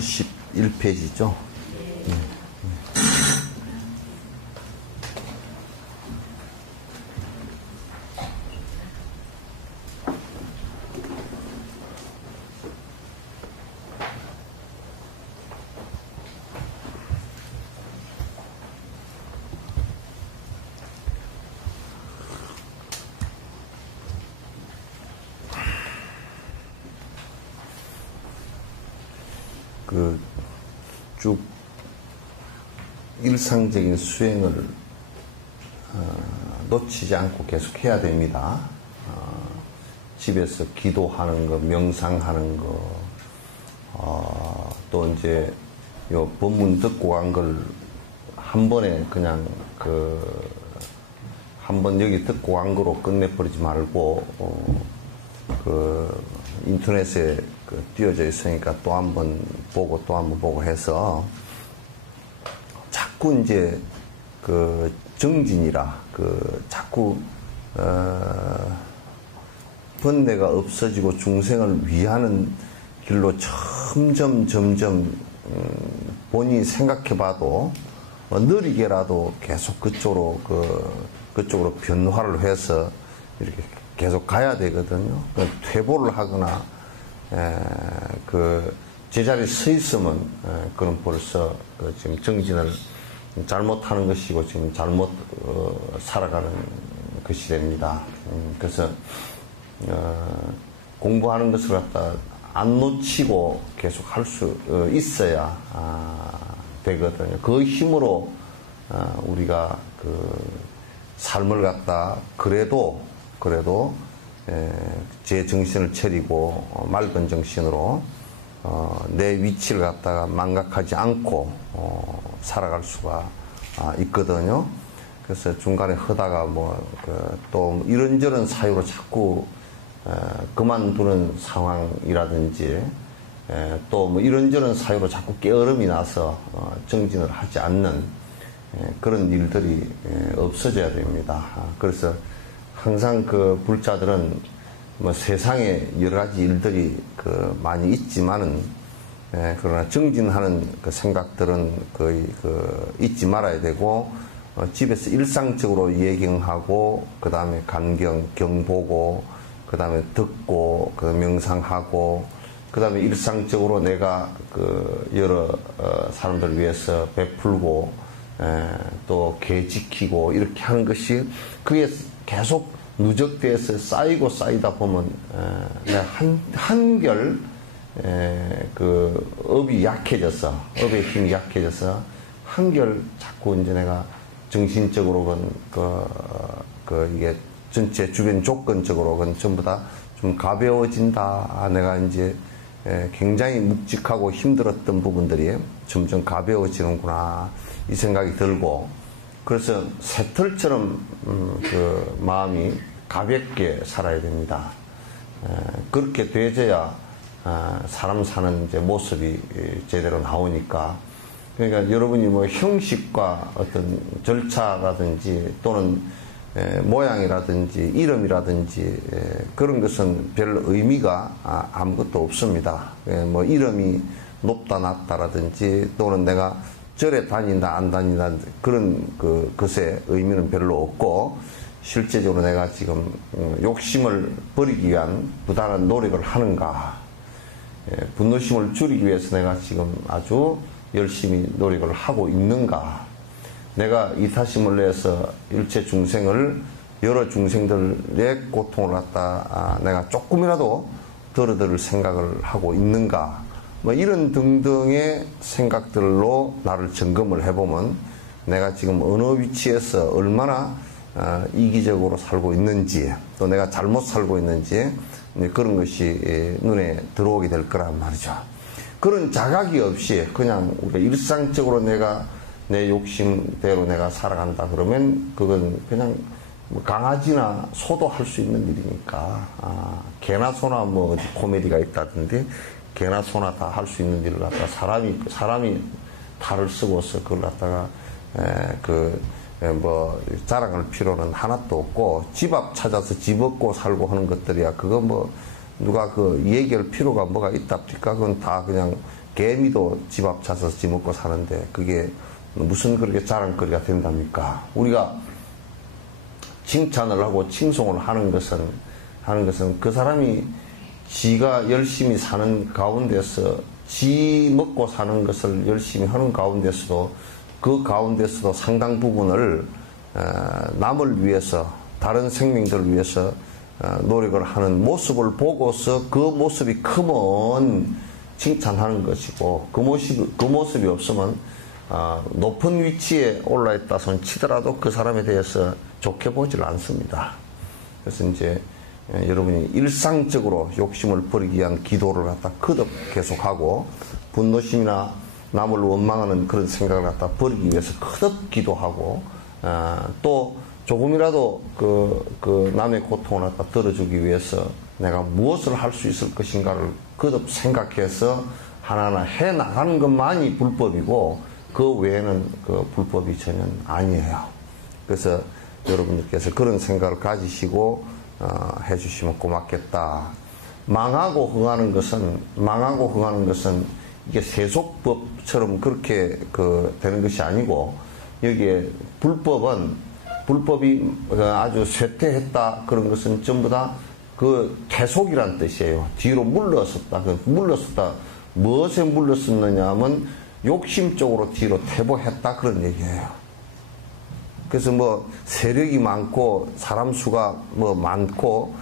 71페이지죠. 쭉 일상적인 수행을 놓치지 않고 계속 해야 됩니다. 집에서 기도하는 거, 명상하는 거, 또 이제 요 법문 듣고 간 걸 한 번에 그냥 한 번 여기 듣고 간 거로 끝내버리지 말고 인터넷에 띄워져 있으니까 또 한 번 보고 또 한 번 보고 해서 자꾸 이제 정진이라 자꾸 번뇌가 없어지고 중생을 위하는 길로 점점 본인이 생각해봐도 느리게라도 계속 그쪽으로 변화를 해서 이렇게 계속 가야 되거든요. 퇴보를 하거나 제자리에 서 있으면 그럼 벌써 지금 정진을 잘못하는 것이고 지금 잘못 살아가는 것이 됩니다. 그래서 공부하는 것을 갖다 안 놓치고 계속 할 수 있어야 되거든요. 그 힘으로 우리가 삶을 갖다 그래도 제 정신을 차리고 맑은 정신으로 내 위치를 갖다가 망각하지 않고 살아갈 수가 있거든요. 그래서 중간에 하다가 또 이런저런 사유로 자꾸 그만두는 상황이라든지 또 이런저런 사유로 자꾸 깨어름이 나서 정진을 하지 않는 그런 일들이 없어져야 됩니다. 그래서 항상 불자들은 세상에 여러 가지 일들이 많이 있지만은 그러나 정진하는 생각들은 거의 잊지 말아야 되고 집에서 일상적으로 예경하고 그 다음에 경보고 그 다음에 듣고 명상하고 그 다음에 일상적으로 내가 여러 사람들 위해서 베풀고 또 개 지키고 이렇게 하는 것이 그게 계속 누적돼서 쌓이고 쌓이다 보면 내가 한결 업이 약해져서 업의 힘이 약해져서 한결 자꾸 이제 내가 정신적으로건 이게 전체 주변 조건적으로건 전부 다 좀 가벼워진다. 내가 이제 굉장히 묵직하고 힘들었던 부분들이 점점 가벼워지는구나 이 생각이 들고 그래서 새털처럼 마음이 가볍게 살아야 됩니다. 그렇게 되어야 사람 사는 이제 모습이 제대로 나오니까 그러니까 여러분이 형식과 어떤 절차라든지 또는 모양이라든지 이름이라든지 그런 것은 별 의미가 아무것도 없습니다. 이름이 높다 낮다라든지 또는 내가 절에 다닌다 안 다닌다 그런 것의 의미는 별로 없고 실제적으로 내가 지금 욕심을 버리기 위한 부단한 노력을 하는가 분노심을 줄이기 위해서 내가 지금 아주 열심히 노력을 하고 있는가 내가 이타심을 내서 일체 중생을 여러 중생들의 고통을 갖다 내가 조금이라도 덜어들을 생각을 하고 있는가 이런 등등의 생각들로 나를 점검을 해보면 내가 지금 어느 위치에서 얼마나 이기적으로 살고 있는지 또 내가 잘못 살고 있는지 그런 것이 눈에 들어오게 될 거란 말이죠. 그런 자각이 없이 그냥 우리가 일상적으로 내가 내 욕심대로 내가 살아간다 그러면 그건 그냥 강아지나 소도 할 수 있는 일이니까 개나 소나 어디 코미디가 있다던데 개나 소나 다 할 수 있는 일을 갖다가 사람이 탈을 쓰고서 그걸 갖다가 자랑할 필요는 하나도 없고 집 앞 찾아서 집 얻고 살고 하는 것들이야 그거 누가 얘기할 필요가 뭐가 있답니까? 그건 다 그냥 개미도 집 앞 찾아서 집 먹고 사는데 그게 무슨 그렇게 자랑거리가 된답니까? 우리가 칭찬을 하고 칭송을 하는 것은 그 사람이 지가 열심히 사는 가운데서 지 먹고 사는 것을 열심히 하는 가운데서도 그 가운데서도 상당 부분을 남을 위해서 다른 생명들을 위해서 노력을 하는 모습을 보고서 그 모습이 크면 칭찬하는 것이고 그 모습이 없으면 높은 위치에 올라있다 손 치더라도 그 사람에 대해서 좋게 보질 않습니다. 그래서 이제 여러분이 일상적으로 욕심을 버리기 위한 기도를 갖다 거듭 계속하고 분노심이나 남을 원망하는 그런 생각을 갖다 버리기 위해서 거듭 기도하고 또 조금이라도 그 남의 고통을 갖다 들어주기 위해서 내가 무엇을 할 수 있을 것인가를 거듭 생각해서 하나하나 해 나가는 것만이 불법이고 그 외에는 그 불법이 전혀 아니에요. 그래서 여러분들께서 그런 생각을 가지시고 해주시면 고맙겠다. 망하고 흥하는 것은 이게 세속법처럼 그렇게 되는 것이 아니고 여기에 불법이 아주 쇠퇴했다 그런 것은 전부 다 그 퇴속이란 뜻이에요. 뒤로 물러섰다. 무엇에 물러섰느냐 하면 욕심 쪽으로 뒤로 퇴보했다 그런 얘기예요. 그래서 세력이 많고 사람 수가 많고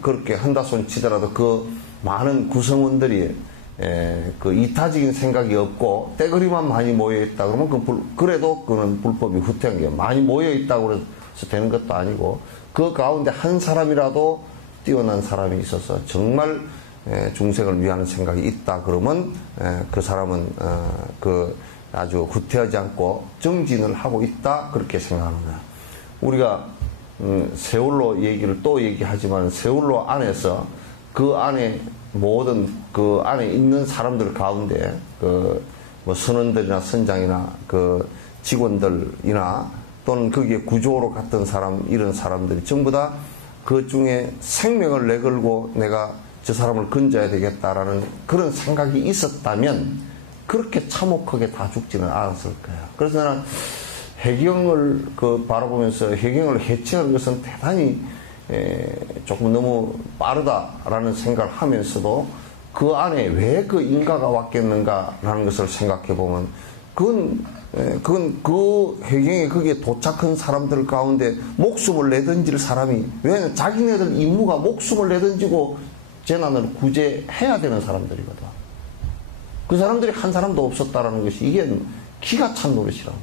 그렇게 한다손 치더라도 그 많은 구성원들이 그 이타적인 생각이 없고 떼거리만 많이 모여있다 그러면 그래도 그는 불법이 후퇴한 게 많이 모여있다고 해서 되는 것도 아니고 그 가운데 한 사람이라도 뛰어난 사람이 있어서 정말 중생을 위하는 생각이 있다 그러면 그 사람은 아주 후퇴하지 않고 정진을 하고 있다 그렇게 생각하는 거야. 우리가 세월로 얘기를 또 얘기하지만 세월로 안에서 그 안에 모든 그 안에 있는 사람들 가운데 선원들이나 선장이나 직원들이나 또는 거기에 구조로 갔던 사람 이런 사람들이 전부 다 그 중에 생명을 내걸고 내가 저 사람을 건져야 되겠다라는 그런 생각이 있었다면 그렇게 참혹하게 다 죽지는 않았을 거예요. 그래서 나는 해경을 바라보면서 해경을 해체하는 것은 대단히 조금 너무 빠르다라는 생각을 하면서도 그 안에 왜 그 인가가 왔겠는가라는 것을 생각해 보면 그건 그 해경에 거기에 도착한 사람들 가운데 목숨을 내던질 사람이 왜냐면 자기네들 임무가 목숨을 내던지고 재난을 구제해야 되는 사람들이거든. 그 사람들이 한 사람도 없었다라는 것이 이게 기가 찬 노릇이라고.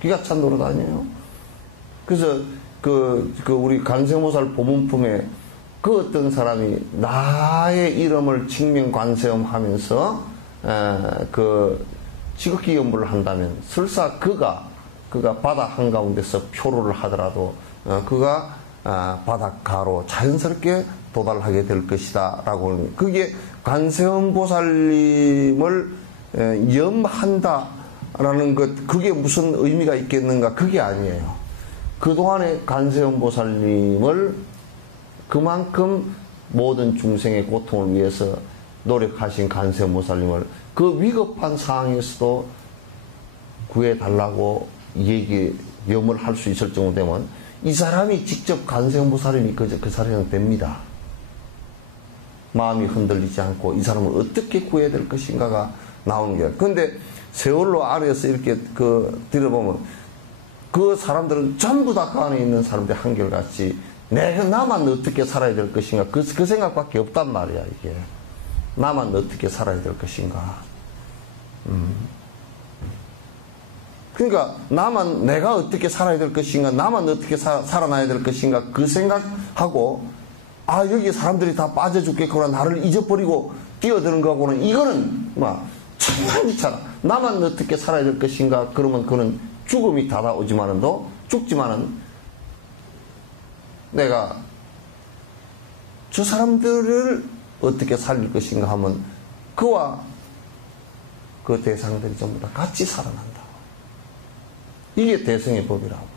기가 찬 노릇 아니에요? 그래서 우리 관세음보살 보문품에 그 어떤 사람이 나의 이름을 증명 관세음 하면서 지극히 염불을 한다면 설사 그가 바다 한가운데서 표로를 하더라도 그가 바닷가로 자연스럽게 도달하게 될 것이다 라고 그게 관세음보살님을 염한다 라는 것 그게 무슨 의미가 있겠는가 그게 아니에요. 그동안에 관세음보살님을 그만큼 모든 중생의 고통을 위해서 노력하신 관세음보살님을 그 위급한 상황에서도 구해달라고 염을 할 수 있을 정도 되면 이 사람이 직접 관세음보살님이 그 사람은 됩니다. 마음이 흔들리지 않고 이 사람을 어떻게 구해야 될 것인가가 나오는 거예요. 그런데 세월로 아래에서 이렇게 들어보면 그 사람들은 전부 다 그 안에 있는 사람들이 한결같이 나만 어떻게 살아야 될 것인가 그 생각밖에 없단 말이야 이게. 나만 어떻게 살아야 될 것인가. 그러니까 내가 어떻게 살아야 될 것인가 나만 어떻게 살아나야 될 것인가 그 생각하고 여기 사람들이 다 빠져 죽겠구나 나를 잊어버리고 뛰어드는 거하고는 이거는 천만이잖아. 나만 어떻게 살아야 될 것인가 그러면 그는 죽음이 다가오지만은도 죽지만은 내가 저 사람들을 어떻게 살릴 것인가 하면 그와 그 대상들이 전부 다 같이 살아난다. 이게 대승의 법이라고.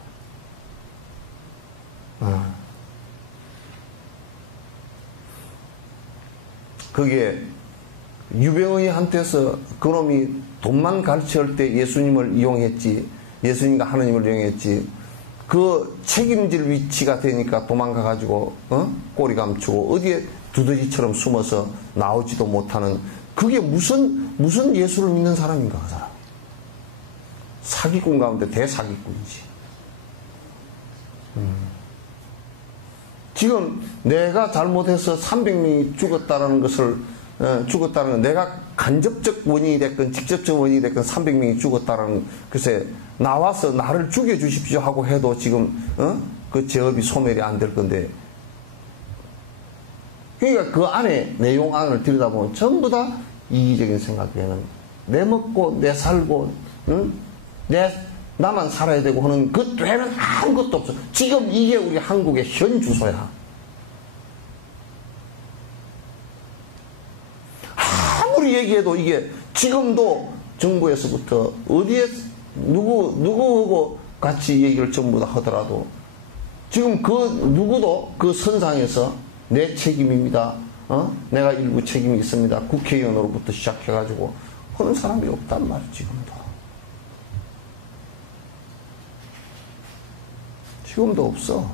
거기에 유병의한테서 그놈이 돈만 가르칠 때 예수님을 이용했지, 예수님과 하느님을 이용했지, 그 책임질 위치가 되니까 도망가가지고 꼬리 감추고 어디에 두더지처럼 숨어서 나오지도 못하는, 그게 무슨 예수를 믿는 사람인가 그 사람. 사기꾼 가운데 대사기꾼이지. 지금 내가 잘못해서 300명이 죽었다는 것을 죽었다는 건 내가 간접적 원인이 됐건 직접적 원인이 됐건 300명이 죽었다는 것에 나와서 나를 죽여주십시오 하고 해도 지금 그 제업이 소멸이 안 될 건데, 그러니까 그 안에 내용 안을 들여다보면 전부 다 이기적인 생각에는 내 먹고 내 살고 나만 살아야 되고 하는 그 외에는 아무것도 없어. 지금 이게 우리 한국의 현 주소야. 아무리 얘기해도 이게 지금도 정부에서부터 어디에 누구하고 같이 얘기를 전부 다 하더라도 지금 그 누구도 그 선상에서 내 책임입니다. 내가 일부 책임이 있습니다. 국회의원으로부터 시작해가지고 하는 사람이 없단 말이야 지금도 없어.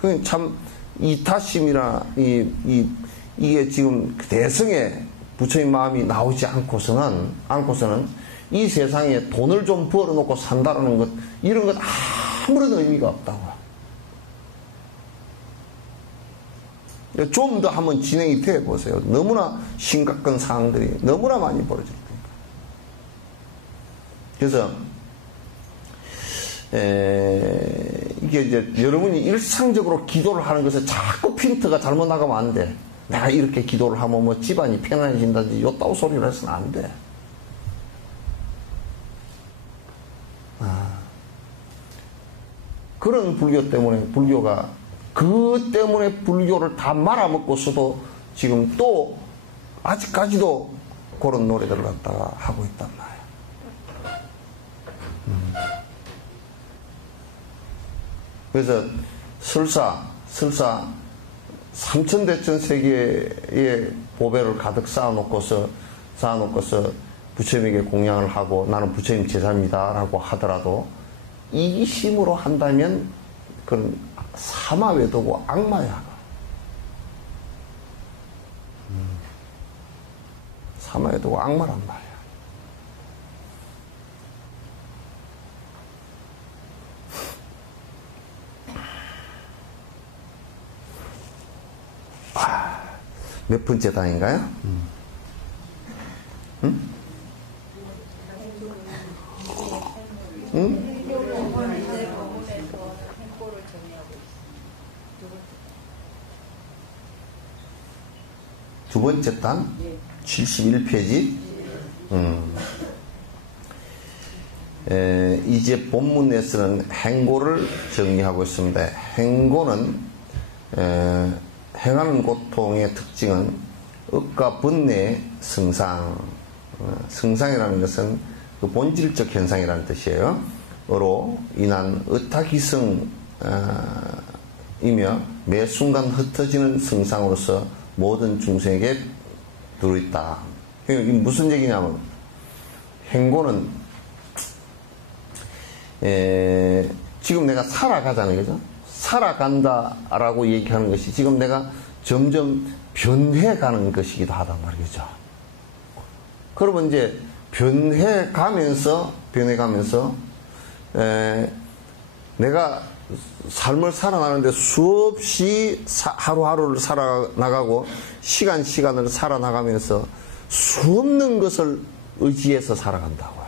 그 참 이타심이나 이게 지금 대성의 부처님 마음이 나오지 않고서는 이 세상에 돈을 좀 벌어놓고 산다라는 것, 이런 것 아무런 의미가 없다고. 좀 더 한번 진행이 돼 보세요. 너무나 심각한 상황들이 너무나 많이 벌어질 테니까. 그래서 이게 이제 여러분이 일상적으로 기도를 하는 것에 자꾸 핀트가 잘못 나가면 안 돼. 내가 이렇게 기도를 하면 뭐 집안이 편안해진다든지 요따오 소리를 해서는 안 돼. 그런 불교 때문에 그 때문에 불교를 다 말아먹고서도 지금 또 아직까지도 그런 노래들을 갖다가 하고 있단 말이에요. 그래서 설사 삼천대천 세계의 보배를 가득 쌓아놓고서 부처님에게 공양을 하고 나는 부처님 제자입니다 라고 하더라도 이기심으로 한다면 그건 사마외도고 악마야. 사마외도고 악마란 말이야. 몇 번째 단인가요? 응? 응? 두 번째 단? 71페이지? 이제 본문에서는 행고를 정리하고 있습니다. 행고는 행하는 고통의 특징은 억과 번뇌의 성상. 성상이라는 것은 그 본질적 현상이라는 뜻이에요. 어로 인한 의탁기성이며 매 순간 흩어지는 성상으로서 모든 중생에게 들어있다. 이게 무슨 얘기냐면, 행고는 지금 내가 살아가잖아요, 그죠? 살아간다라고 얘기하는 것이 지금 내가 점점 변해가는 것이기도 하단 말이죠. 그러면 이제 변해가면서 내가 삶을 살아나는데 수없이 하루하루를 살아나가고 시간을 살아나가면서 수없는 것을 의지해서 살아간다고요.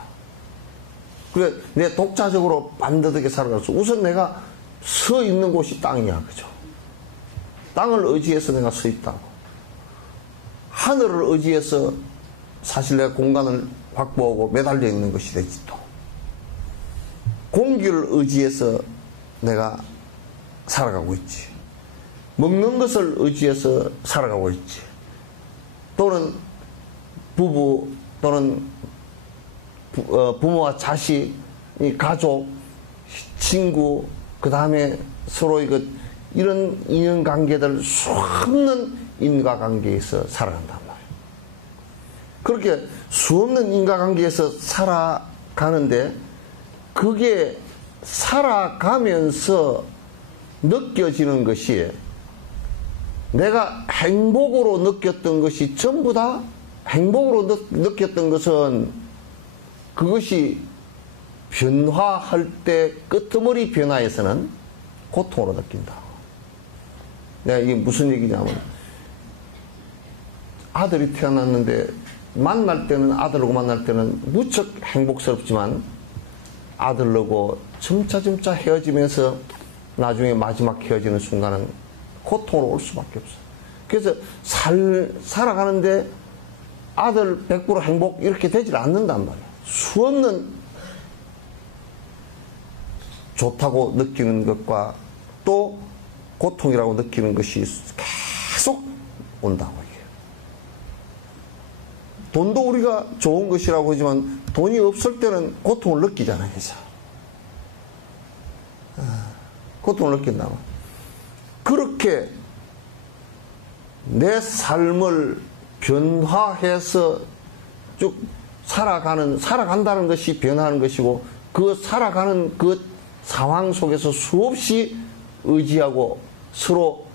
그래, 내 독자적으로 반듯하게 살아갈 수. 우선 내가 서 있는 곳이 땅이야, 그죠? 땅을 의지해서 내가 서 있다고. 하늘을 의지해서 사실 내가 공간을 확보하고 매달려 있는 것이 되지 또. 공기를 의지해서 내가 살아가고 있지. 먹는 것을 의지해서 살아가고 있지. 또는 부부 또는 부모와 자식, 가족, 친구, 그 다음에 서로 이런 인연관계들 수없는 인과관계에서 살아간단 말이에요. 그렇게 수없는 인과관계에서 살아가는데 그게 살아가면서 느껴지는 것이 내가 행복으로 느꼈던 것이 전부 다 행복으로 느꼈던 것은 그것이 변화할 때 끄트머리 변화에서는 고통으로 느낀다. 내가 이게 무슨 얘기냐면 아들이 태어났는데 만날 때는 아들하고 만날 때는 무척 행복스럽지만 아들하고 점차 헤어지면서 나중에 마지막 헤어지는 순간은 고통으로 올 수밖에 없어. 그래서 살아가는데 아들 100% 행복 이렇게 되질 않는단 말이야. 수없는 좋다고 느끼는 것과 또 고통이라고 느끼는 것이 계속 온다고 얘기해요. 돈도 우리가 좋은 것이라고 하지만 돈이 없을 때는 고통을 느끼잖아요. 그래서 고통을 느낀다고. 그렇게 내 삶을 변화해서 쭉 살아간다는 것이 변화하는 것이고 그 살아가는 그 상황 속에서 수없이 의지하고 서로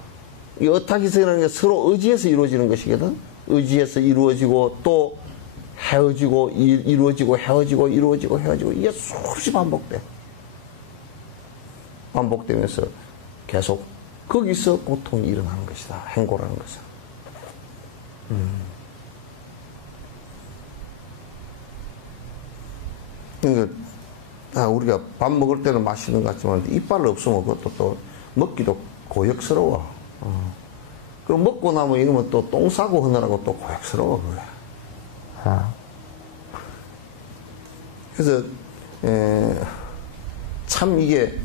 이 어타기성이라는 게 서로 의지해서 이루어지는 것이거든. 의지해서 이루어지고 또 헤어지고 이루어지고 헤어지고 이루어지고 헤어지고 이게 수없이 반복되면서 계속 거기서 고통이 일어나는 것이다. 행고라는 것은. 그러니까 우리가 밥 먹을 때는 맛있는 것 같지만 이빨 없으면 그것도 또 먹기도 고역스러워. 그럼 먹고 나면 이러면 또 똥 싸고 하느라고 또 고역스러워. 그래. 그래서 참 이게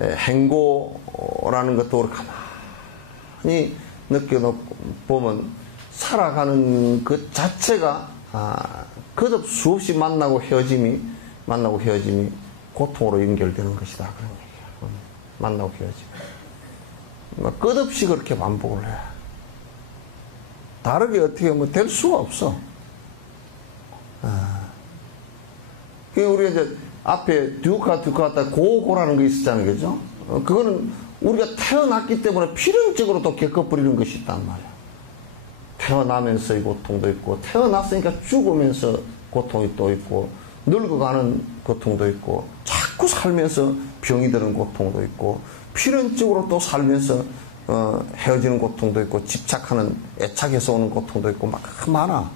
행고라는 것도 가만히 느껴보면 살아가는 그 자체가 거듭 수없이 만나고 헤어짐이 고통으로 연결되는 것이다. 그런 얘기야. 만나고 헤어짐. 끝없이 그렇게 반복을 해. 다르게 어떻게 하면 될 수가 없어. 우리가 이제 앞에 듀카다 고고라는 거 있었잖아요. 그죠? 그거는 우리가 태어났기 때문에 필연적으로 또 겪어버리는 것이 있단 말이야. 태어나면서의 고통도 있고, 태어났으니까 죽으면서 고통이 또 있고, 늙어가는 고통도 있고, 자꾸 살면서 병이 드는 고통도 있고, 필연적으로 또 살면서 헤어지는 고통도 있고, 집착하는 애착에서 오는 고통도 있고, 막 많아.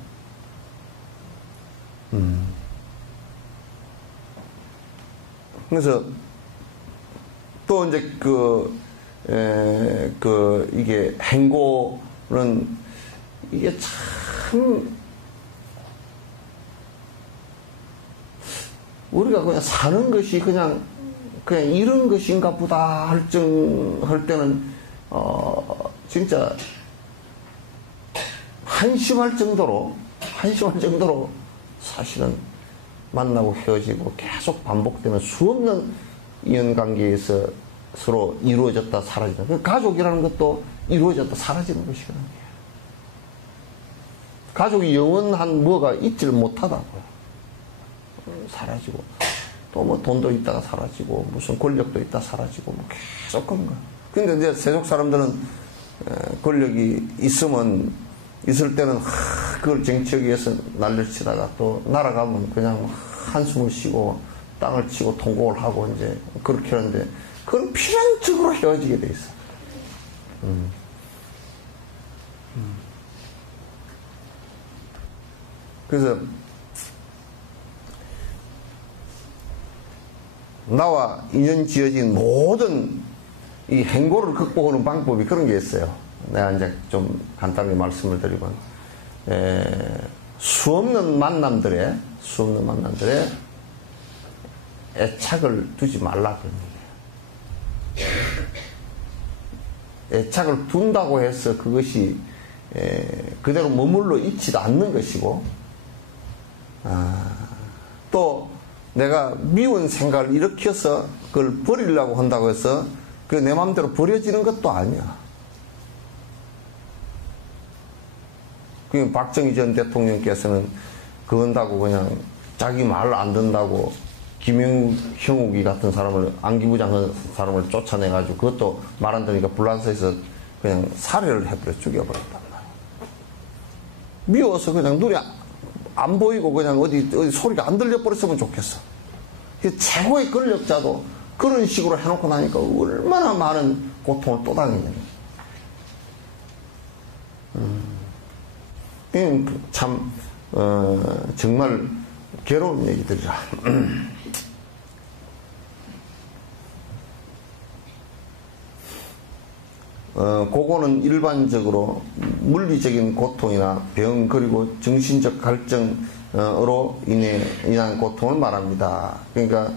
그래서 또 이제 이게 행고는 이게 참 우리가 그냥 사는 것이 그냥 이런 것인가 보다 할 때는 진짜 한심할 정도로 사실은 만나고 헤어지고 계속 반복되는 수없는 인연관계에서 서로 이루어졌다 사라지는, 그 가족이라는 것도 이루어졌다 사라지는 것이거든요. 가족이 영원한 뭐가 있지를 못하다고요. 사라지고 또 뭐 돈도 있다가 사라지고 무슨 권력도 있다 사라지고 뭐 계속 그런 거야. 근데 이제 세속 사람들은 권력이 있을 때는 그걸 정치하기 위해서 난리치다가 또 날아가면 그냥 한숨을 쉬고 땅을 치고 통곡을 하고 이제 그렇게 하는데 그건 필연적으로 헤어지게 돼 있어. 그래서 나와 인연 지어진 모든 이 행고를 극복하는 방법이 그런 게 있어요. 내가 이제 좀 간단하게 말씀을 드리면, 수없는 만남들에 애착을 두지 말라 그런 얘기예요. 애착을 둔다고 해서 그것이 그대로 머물러 있지도 않는 것이고, 또 내가 미운 생각을 일으켜서 그걸 버리려고 한다고 해서 그 내 마음대로 버려지는 것도 아니야. 그 박정희 전 대통령께서는 그런다고 그냥 자기 말 안 듣는다고 김형욱이 같은 사람을, 안기부장 사람을 쫓아내가지고 그것도 말 안 들으니까 불란서에서 그냥 살해를 해버려 죽여버렸단 말이야. 미워서 그냥 눈이 안 보이고 그냥 어디 소리가 안 들려버렸으면 좋겠어. 최고의 권력자도 그런 식으로 해놓고 나니까 얼마나 많은 고통을 또 당했느냐. 참, 정말 괴로운 얘기들이라. 그거는 일반적으로 물리적인 고통이나 병 그리고 정신적 갈증으로 인한 고통을 말합니다. 그러니까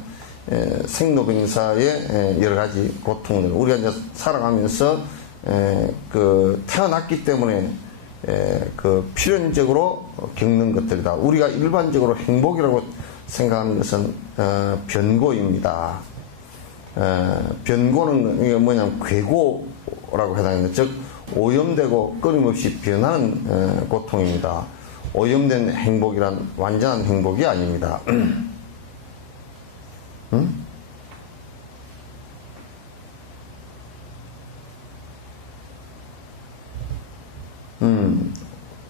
생로병사의 여러 가지 고통들, 우리가 이제 살아가면서 그 태어났기 때문에 그 필연적으로 겪는 것들이다. 우리가 일반적으로 행복이라고 생각하는 것은 변고입니다. 변고는 뭐냐면 괴고라고 해당하는데, 즉 오염되고 끊임없이 변하는 고통입니다. 오염된 행복이란 완전한 행복이 아닙니다. 응?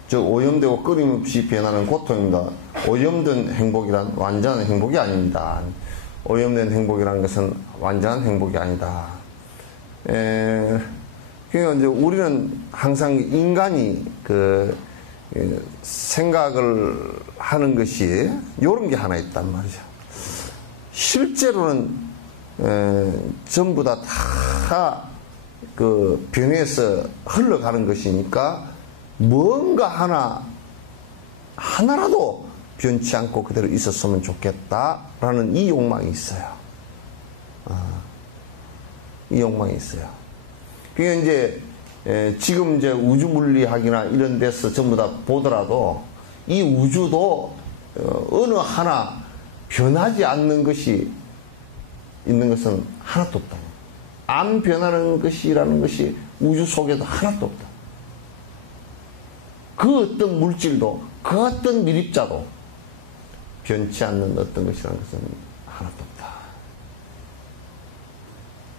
즉 오염되고 끊임없이 변하는 고통입니다. 오염된 행복이란 완전한 행복이 아닙니다. 오염된 행복이라는 것은 완전한 행복이 아니다. 그러니까 이제 우리는 항상 인간이 생각을 하는 것이 요런 게 하나 있단 말이죠. 실제로는 전부 다 그 변해서 흘러가는 것이니까 뭔가 하나라도 변치 않고 그대로 있었으면 좋겠다라는 이 욕망이 있어요. 이 욕망이 있어요. 그게 이제 지금 이제 우주 물리학이나 이런 데서 전부 다 보더라도 이 우주도 어느 하나 변하지 않는 것이 있는 것은 하나도 없다. 안 변하는 것이라는 것이 우주 속에도 하나도 없다. 그 어떤 물질도, 그 어떤 미립자도 변치 않는 어떤 것이라는 것은 하나도 없다.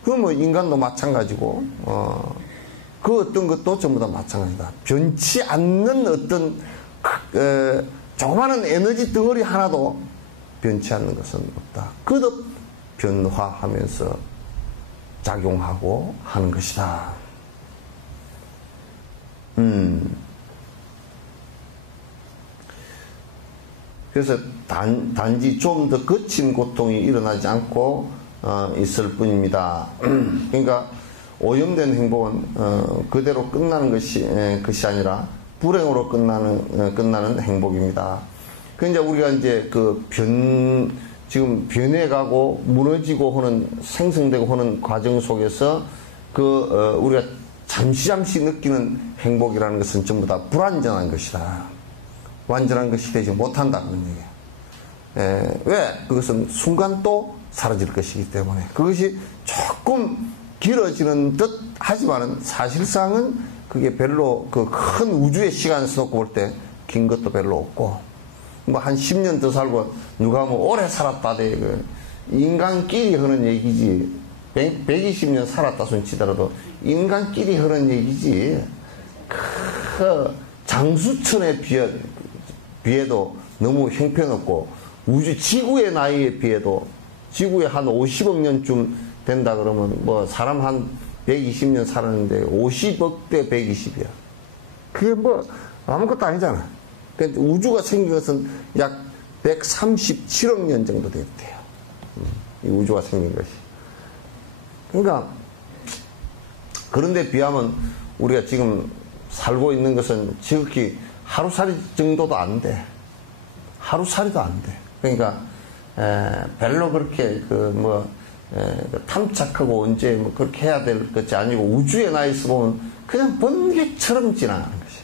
그 뭐 인간도 마찬가지고, 그 어떤 것도 전부 다 마찬가지다. 변치 않는 어떤 조그마한 에너지 덩어리 하나도 변치 않는 것은 없다. 그것도 변화하면서 작용하고 하는 것이다. 그래서 단지 좀 더 거친 고통이 일어나지 않고 있을 뿐입니다. 그러니까 오염된 행복은 그대로 끝나는 것이 아니라 불행으로 끝나는 행복입니다. 그 이제 우리가 이제 지금 변해가고 무너지고 하는, 생성되고 하는 과정 속에서 우리가 잠시 느끼는 행복이라는 것은 전부 다 불완전한 것이다. 완전한 것이 되지 못한다는 얘기예요. 왜? 그것은 순간 또 사라질 것이기 때문에. 그것이 조금 길어지는 듯 하지만은 사실상은 그게 별로 그 큰 우주의 시간에서 놓고 볼 때 긴 것도 별로 없고, 뭐 한 10년 더 살고 누가 뭐 오래 살았다대 인간끼리 하는 얘기지. 120년 살았다 손 치더라도 인간끼리 하는 얘기지. 그 장수천에 비해도 너무 형편없고, 우주 지구의 나이에 비해도 지구에 한 50억 년쯤 된다 그러면 뭐 사람 한 120년 살았는데 50억 대 120이야. 그게 뭐 아무것도 아니잖아. 그러니까 우주가 생긴 것은 약 137억 년 정도 됐대요. 이 우주가 생긴 것이. 그러니까 그런데 비하면 우리가 지금 살고 있는 것은 지극히 하루살이 정도도 안 돼. 하루살이도 안 돼. 그러니까 별로 그렇게 탐착하고 언제 뭐 그렇게 해야 될 것이 아니고, 우주에 나 있어 보면 그냥 번개처럼 지나가는 것이.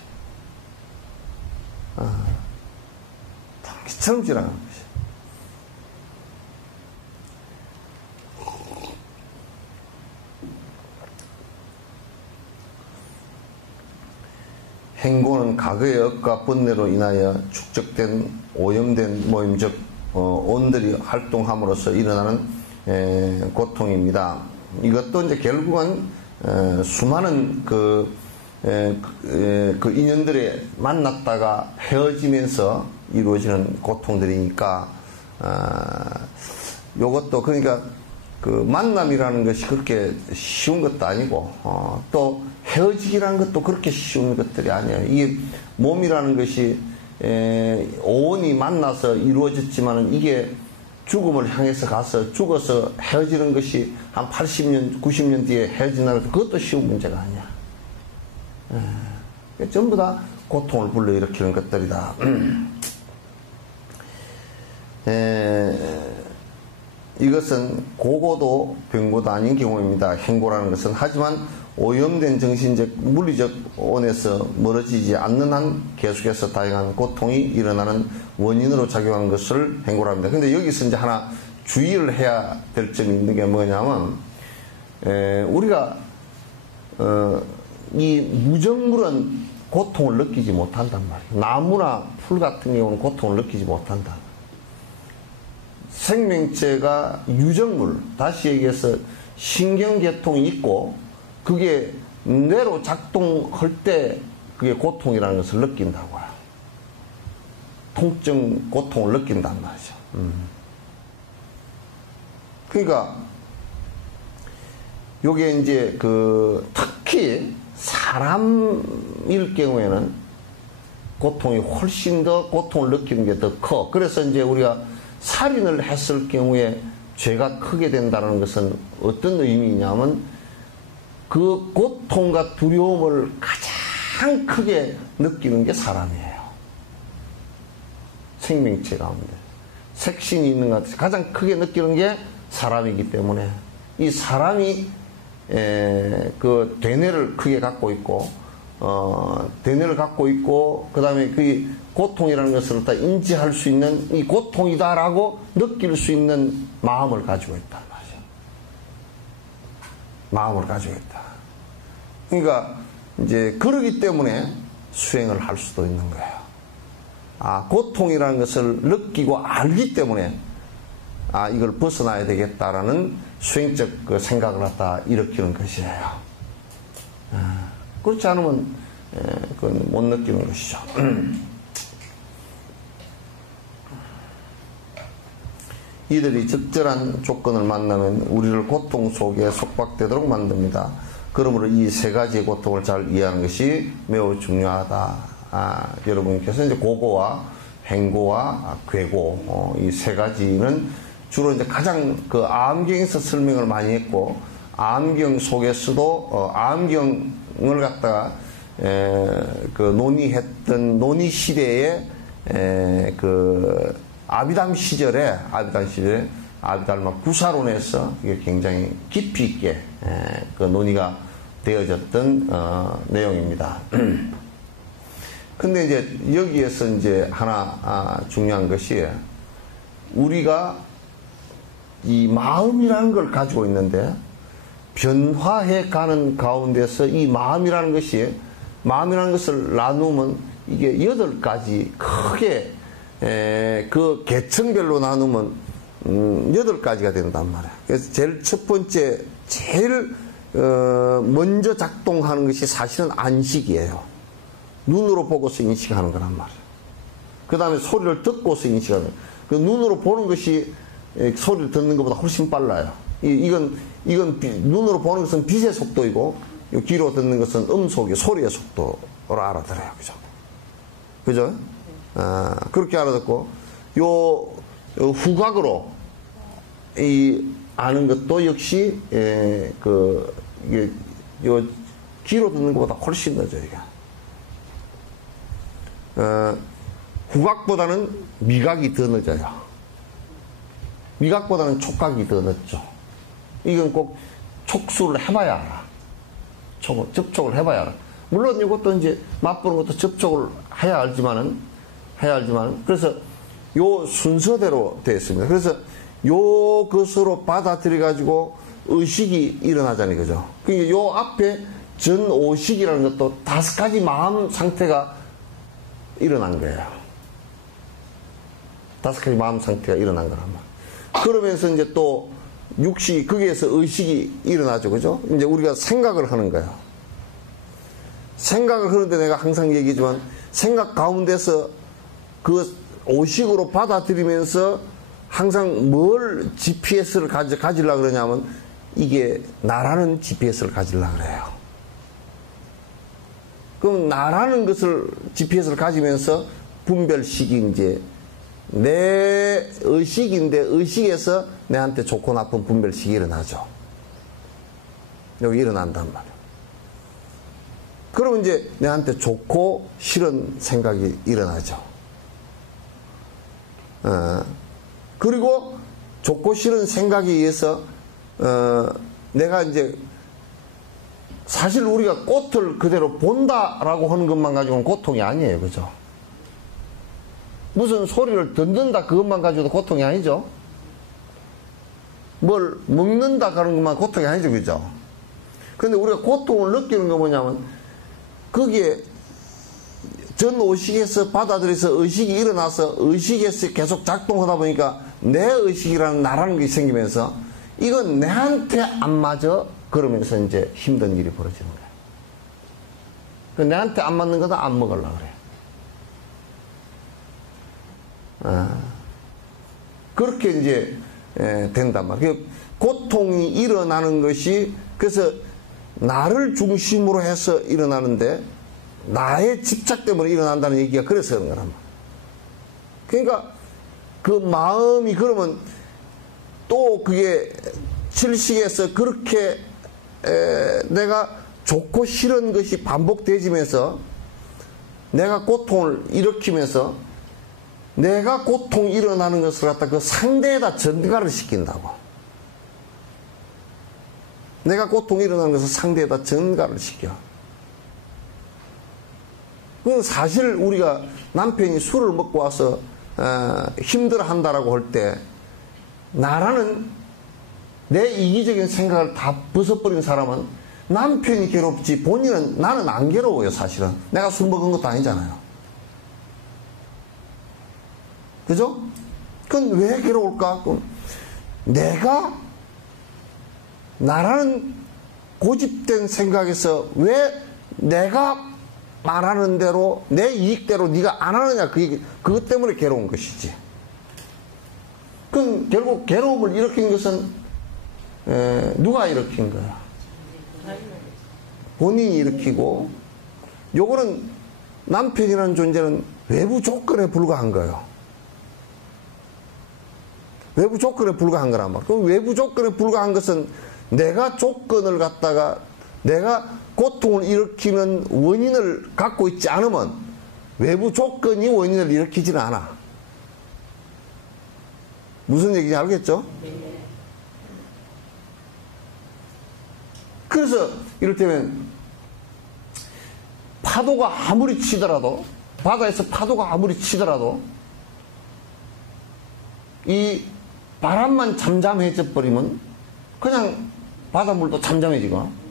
번개처럼 지나가는 것이. 행고는 과거의 억과 번뇌로 인하여 축적된 오염된 모임 즉 온들이 활동함으로써 일어나는 고통입니다. 이것도 이제 결국은 수많은 그 인연들이 만났다가 헤어지면서 이루어지는 고통들이니까 요것도 그러니까 그 만남이라는 것이 그렇게 쉬운 것도 아니고 또 헤어지기라는 것도 그렇게 쉬운 것들이 아니에요. 이 몸이라는 것이 오온이 만나서 이루어졌지만은 이게 죽음을 향해서 가서 죽어서 헤어지는 것이 한 80년, 90년 뒤에 헤어진다는 것도 그것도 쉬운 문제가 아니야. 전부 다 고통을 불러일으키는 것들이다. 이것은 고고도 병고도 아닌 경우입니다. 행고라는 것은 하지만 오염된 정신적 물리적 온에서 멀어지지 않는 한 계속해서 다양한 고통이 일어나는 원인으로 작용하는 것을 행고라 합니다. 근데 여기서 이제 하나 주의를 해야 될 점이 있는 게 뭐냐면 우리가 이 무정물은 고통을 느끼지 못한단 말이에요. 나무나 풀 같은 경우는 고통을 느끼지 못한다. 생명체가 유정물, 다시 얘기해서 신경계통이 있고 그게 뇌로 작동할 때 그게 고통이라는 것을 느낀다고 해요. 통증, 고통을 느낀단 말이죠. 그러니까 요게 이제 특히 사람일 경우에는 고통이 훨씬 더 고통을 느끼는 게 더 커. 그래서 이제 우리가 살인을 했을 경우에 죄가 크게 된다는 것은 어떤 의미냐면 그 고통과 두려움을 가장 크게 느끼는 게 사람이에요. 생명체 가운데 색신이 있는 것 같아서 가장 크게 느끼는 게 사람이기 때문에 이 사람이 그 대뇌를 크게 갖고 있고 대뇌를 갖고 있고 그 다음에 그 고통이라는 것을 다 인지할 수 있는 이 고통이다라고 느낄 수 있는 마음을 가지고 있단 말이죠. 마음을 가지고 있다. 그러니까 이제 그러기 때문에 수행을 할 수도 있는 거예요. 고통이라는 것을 느끼고 알기 때문에 이걸 벗어나야 되겠다라는 수행적 그 생각을 갖다 일으키는 것이에요. 그렇지 않으면 그건 못 느끼는 것이죠. 이들이 적절한 조건을 만나면 우리를 고통 속에 속박되도록 만듭니다. 그러므로 이 세 가지의 고통을 잘 이해하는 것이 매우 중요하다. 여러분께서 이제 고고와 행고와 괴고 이 세 가지는 주로 이제 가장 그 암경에서 설명을 많이 했고 암경 속에서도 암경을 갖다가 그 논의했던 논의 시대에 그 아비담 시절에 아비달마 구사론에서 이게 굉장히 깊이 있게 그 논의가 되어졌던 내용입니다. 근데 이제 여기에서 이제 하나 중요한 것이 우리가 이 마음이라는 걸 가지고 있는데 변화해 가는 가운데서 이 마음이라는 것을 나누면 이게 8가지 크게 그 계층별로 나누면 8가지가 된단 말이에요. 그래서 제일 첫 번째 제일 먼저 작동하는 것이 사실은 안식이에요. 눈으로 보고서 인식하는 거란 말이에요. 그 다음에 소리를 듣고서 인식하는 거예요. 그 눈으로 보는 것이 소리를 듣는 것보다 훨씬 빨라요. 이건 눈으로 보는 것은 빛의 속도이고 귀로 듣는 것은 음속이 소리의 속도로 알아들어요. 그죠? 그렇게 알아듣고 요 후각으로 아는 것도 역시 이게 요 귀로 듣는 것보다 훨씬 늦어요. 이게. 후각보다는 미각이 더 늦어요. 미각보다는 촉각이 더 늦죠. 이건 꼭 촉수를 해봐야 알아. 접촉을 해봐야 알아. 물론 이것도 이제 맛보는 것도 접촉을 해야 알지만은 그래서 요 순서대로 되어 있습니다. 그래서 요 것으로 받아들여 가지고 의식이 일어나잖아요. 그죠? 그러니까 요 앞에 전오식이라는 것도 5가지 마음 상태가 일어난 거예요. 5가지 마음 상태가 일어난 거란 말이에요. 그러면서 이제 또 육식, 거기에서 의식이 일어나죠. 그죠? 이제 우리가 생각을 하는 거예요. 생각을 하는데 내가 항상 얘기하지만 생각 가운데서 그 오식으로 받아들이면서 항상 뭘 GPS를 가지려고 그러냐면 이게 나라는 GPS를 가지려고 그래요. 그럼 나라는 것을 GPS를 가지면서 분별식이 이제 내 의식인데 의식에서 내한테 좋고 나쁜 분별식이 일어나죠. 여기 일어난단 말이에요. 그러면 이제 내한테 좋고 싫은 생각이 일어나죠. 그리고 좋고 싫은 생각에 의해서 내가 이제 사실 우리가 꽃을 그대로 본다라고 하는 것만 가지고는 고통이 아니에요. 그죠? 무슨 소리를 듣는다 그것만 가지고도 고통이 아니죠. 뭘 먹는다 그런 것만 고통이 아니죠. 그죠? 근데 우리가 고통을 느끼는 거 뭐냐면 거기에 전오식에서 받아들여서 의식이 일어나서 의식에서 계속 작동하다 보니까 내 의식이라는 나라는 게 생기면서 이건 내한테 안 맞아 그러면서 이제 힘든 일이 벌어지는 거예요. 내한테 안 맞는 거다 안 먹으려고 그래요. 그렇게 이제 된단 말이에요. 고통이 일어나는 것이 그래서 나를 중심으로 해서 일어나는데 나의 집착 때문에 일어난다는 얘기가 그래서 그런 거란 말이에요. 그러니까 그 마음이 그러면 또 그게 질식에서 그렇게 내가 좋고 싫은 것이 반복되지면서 내가 고통을 일으키면서 내가 고통이 일어나는 것을 갖다 그 상대에다 전가를 시킨다고. 내가 고통이 일어나는 것을 상대에다 전가를 시켜. 그건 사실 우리가 남편이 술을 먹고 와서 힘들어 한다라고 할 때 나라는 내 이기적인 생각을 다 벗어버린 사람은 남편이 괴롭지 본인은 나는 안 괴로워요. 사실은 내가 술 먹은 것도 아니잖아요. 그죠? 그건 왜 괴로울까? 그럼 내가 나라는 고집된 생각에서 왜 내가 말하는 대로 내 이익대로 네가 안 하느냐 그것 때문에 괴로운 것이지. 그건 결국 괴로움을 일으킨 것은 누가 일으킨 거야? 본인이 일으키고 요거는 남편이라는 존재는 외부 조건에 불과한 거예요. 외부 조건에 불과한 거란 말이야. 그럼 외부 조건에 불과한 것은 내가 조건을 갖다가 내가 고통을 일으키는 원인을 갖고 있지 않으면 외부 조건이 원인을 일으키지는 않아. 무슨 얘기인지 알겠죠? 그래서 이를테면 파도가 아무리 치더라도 바다에서 파도가 아무리 치더라도 이 바람만 잠잠해져 버리면 그냥 바닷물도 잠잠해지고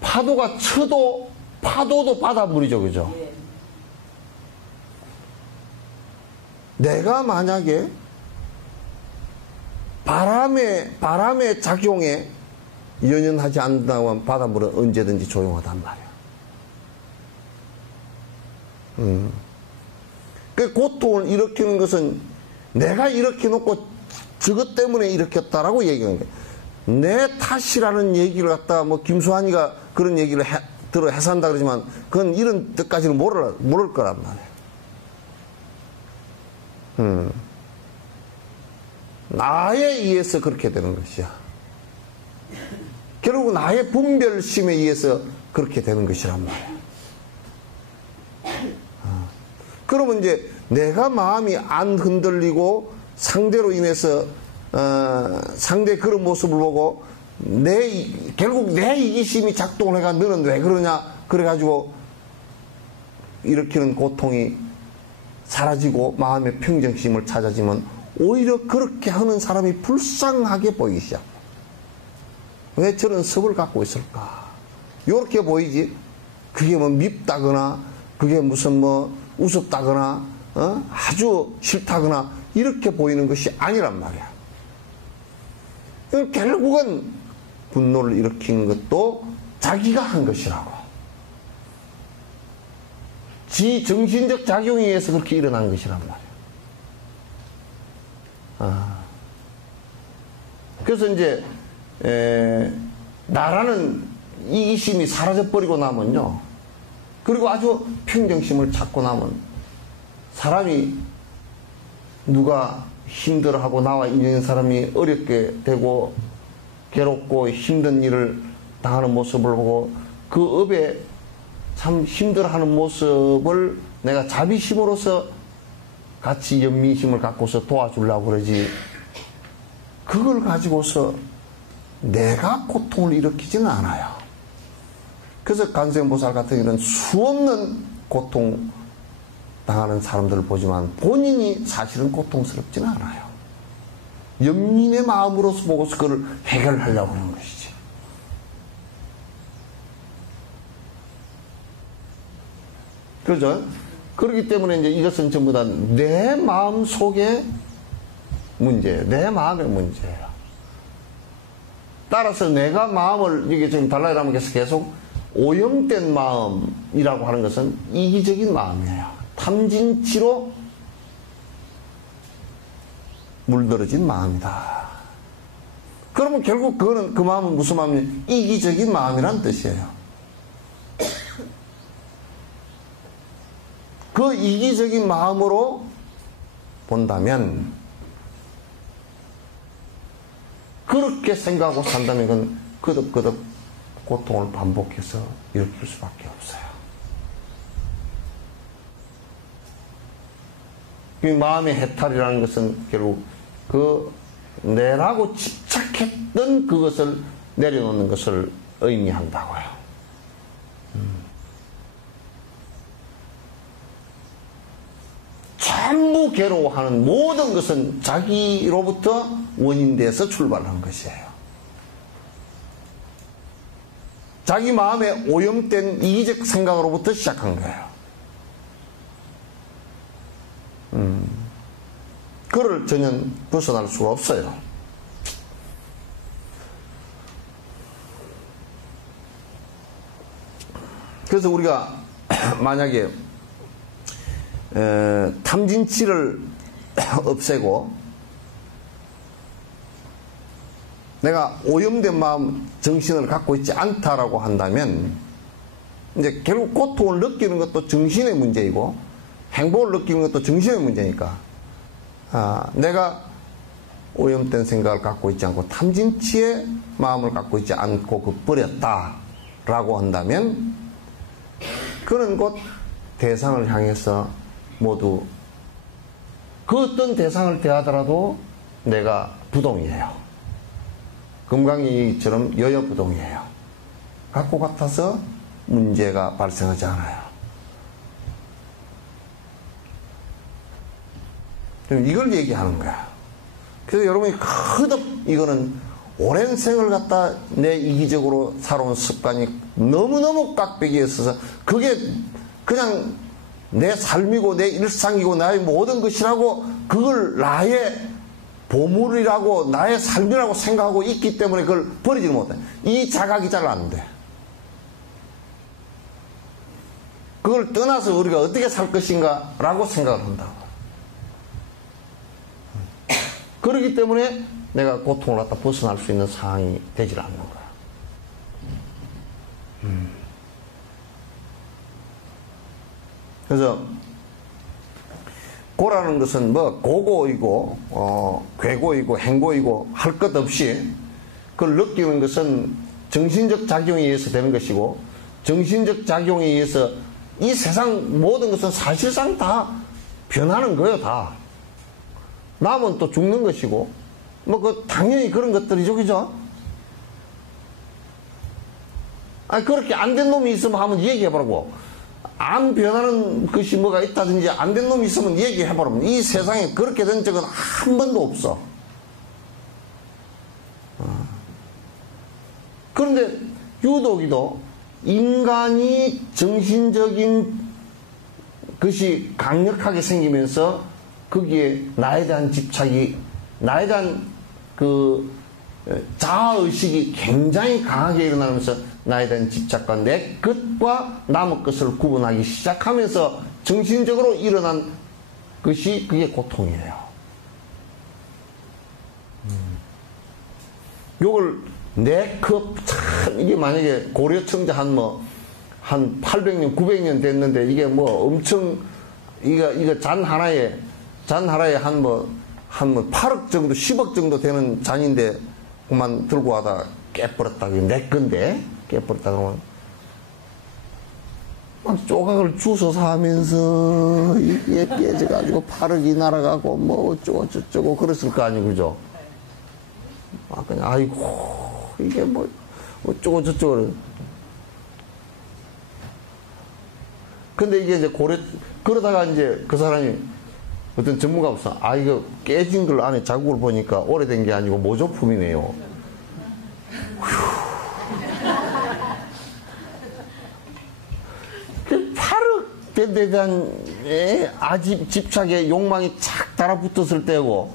파도가 쳐도 파도도 바닷물이죠. 그죠? 내가 만약에 바람의 작용에 연연하지 않는다고 하면 바닷물은 언제든지 조용하단 말이야. 그 고통을 일으키는 것은 내가 일으켜놓고 저것 때문에 일으켰다라고 얘기하는 거예요. 내 탓이라는 얘기를 갖다가 뭐 김수환이가 그런 얘기를 들어 해산다 그러지만 그건 이런 뜻까지는 모를 거란 말이에요. 나에 의해서 그렇게 되는 것이야. 결국 나의 분별심에 의해서 그렇게 되는 것이란 말이야. 그러면 이제 내가 마음이 안 흔들리고 상대로 인해서 상대의 그런 모습을 보고 결국 내 이기심이 작동을 해가 너는 왜 그러냐 그래가지고 일으키는 고통이 사라지고 마음의 평정심을 찾아지면 오히려 그렇게 하는 사람이 불쌍하게 보이기 시작. 왜 저런 섭을 갖고 있을까? 요렇게 보이지. 그게 뭐 밉다거나, 그게 무슨 뭐 우습다거나, 아주 싫다거나, 이렇게 보이는 것이 아니란 말이야. 결국은 분노를 일으킨 것도 자기가 한 것이라고. 지 정신적 작용에 의해서 그렇게 일어난 것이란 말이야. 그래서 이제, 나라는 이기심이 사라져버리고 나면요. 그리고 아주 평정심을 찾고 나면 사람이 누가 힘들어하고 나와 있는 사람이 어렵게 되고 괴롭고 힘든 일을 당하는 모습을 보고 그 업에 참 힘들어하는 모습을 내가 자비심으로서 같이 연민심을 갖고서 도와주려고 그러지, 그걸 가지고서 내가 고통을 일으키지는 않아요. 그래서 관세음보살 같은 경우는 수없는 고통 당하는 사람들을 보지만 본인이 사실은 고통스럽지는 않아요. 연민의 마음으로서 보고서 그걸 해결하려고 하는 것이지. 그렇죠? 그렇기 때문에 이제 이것은 전부 다 내 마음 속의 문제예요. 내 마음의 문제예요. 따라서 내가 마음을, 이게 지금 달라이라마께서 계속 오염된 마음이라고 하는 것은 이기적인 마음이에요. 탐진치로 물들어진 마음이다. 그러면 결국 그거는, 그 마음은 무슨 마음이냐? 이기적인 마음이란 뜻이에요. 그 이기적인 마음으로 본다면, 그렇게 생각하고 산다면 그건 거듭거듭 고통을 반복해서 일으킬 수밖에 없어요. 이 마음의 해탈이라는 것은 결국 그 내라고 집착했던 그것을 내려놓는 것을 의미한다고요. 전부 괴로워하는 모든 것은 자기로부터 원인돼서 출발한 것이에요. 자기 마음에 오염된 이기적 생각으로부터 시작한 거예요. 그를 전혀 벗어날 수가 없어요. 그래서 우리가 만약에 탐진치를 없애고 내가 오염된 마음, 정신을 갖고 있지 않다라고 한다면 이제 결국 고통을 느끼는 것도 정신의 문제이고 행복을 느끼는 것도 정신의 문제니까, 내가 오염된 생각을 갖고 있지 않고 탐진치의 마음을 갖고 있지 않고 그 버렸다라고 한다면 그는 곧 대상을 향해서 모두 그 어떤 대상을 대하더라도 내가 부동이에요. 금강이처럼 여여부동이에요. 같고 같아서 문제가 발생하지 않아요. 이걸 얘기하는 거야. 그래서 여러분이 거듭 이거는 오랜 생을 갖다 내 이기적으로 살아온 습관이 너무너무 깍배기에 있어서 그게 그냥 내 삶이고 내 일상이고 나의 모든 것이라고, 그걸 나의 보물이라고 나의 삶이라고 생각하고 있기 때문에 그걸 버리지 못해. 이 자각이 잘 안 돼. 그걸 떠나서 우리가 어떻게 살 것인가 라고 생각을 한다고. 그렇기 때문에 내가 고통을 갖다 벗어날 수 있는 상황이 되질 않는 거야. 그래서 고라는 것은 뭐 고고이고 괴고이고 행고이고 할 것 없이 그걸 느끼는 것은 정신적 작용에 의해서 되는 것이고, 정신적 작용에 의해서 이 세상 모든 것은 사실상 다 변하는 거예요. 다 남은 또 죽는 것이고, 뭐 그 당연히 그런 것들이죠, 그죠? 아니 그렇게 안 된 놈이 있으면 한번 얘기해보라고. 안 변하는 것이 뭐가 있다든지 안 된 놈이 있으면 얘기해보라면, 이 세상에 그렇게 된 적은 한 번도 없어. 그런데 유독이도 인간이 정신적인 것이 강력하게 생기면서 거기에 나에 대한 집착이, 나에 대한 그 자아의식이 굉장히 강하게 일어나면서 나에 대한 집착과 내 것과 남의 것을 구분하기 시작하면서 정신적으로 일어난 것이 그게 고통이에요. 요걸 내 컵, 참, 이게 만약에 고려청자 한 800년, 900년 됐는데 이게 뭐 엄청, 이거 잔 하나에 한 8억 정도, 10억 정도 되는 잔인데 그만 들고 와다 깨버렸다. 내 건데 깨버렸다 그러면 막 조각을 주워서 하면서 이게 깨져가지고 8억이 날아가고 뭐 어쩌고 저쩌고 그랬을 거 아니고, 그죠? 아, 그냥 아이고 이게 뭐 어쩌고 저쩌고. 근데 이게 이제 그러다가 이제 그 사람이 어떤 전문가 없어. 아, 이거 깨진 걸 안에 자국을 보니까 오래된 게 아니고 모조품이네요. 그 8억에 대한 아집 집착의 욕망이 착 달아붙었을 때고,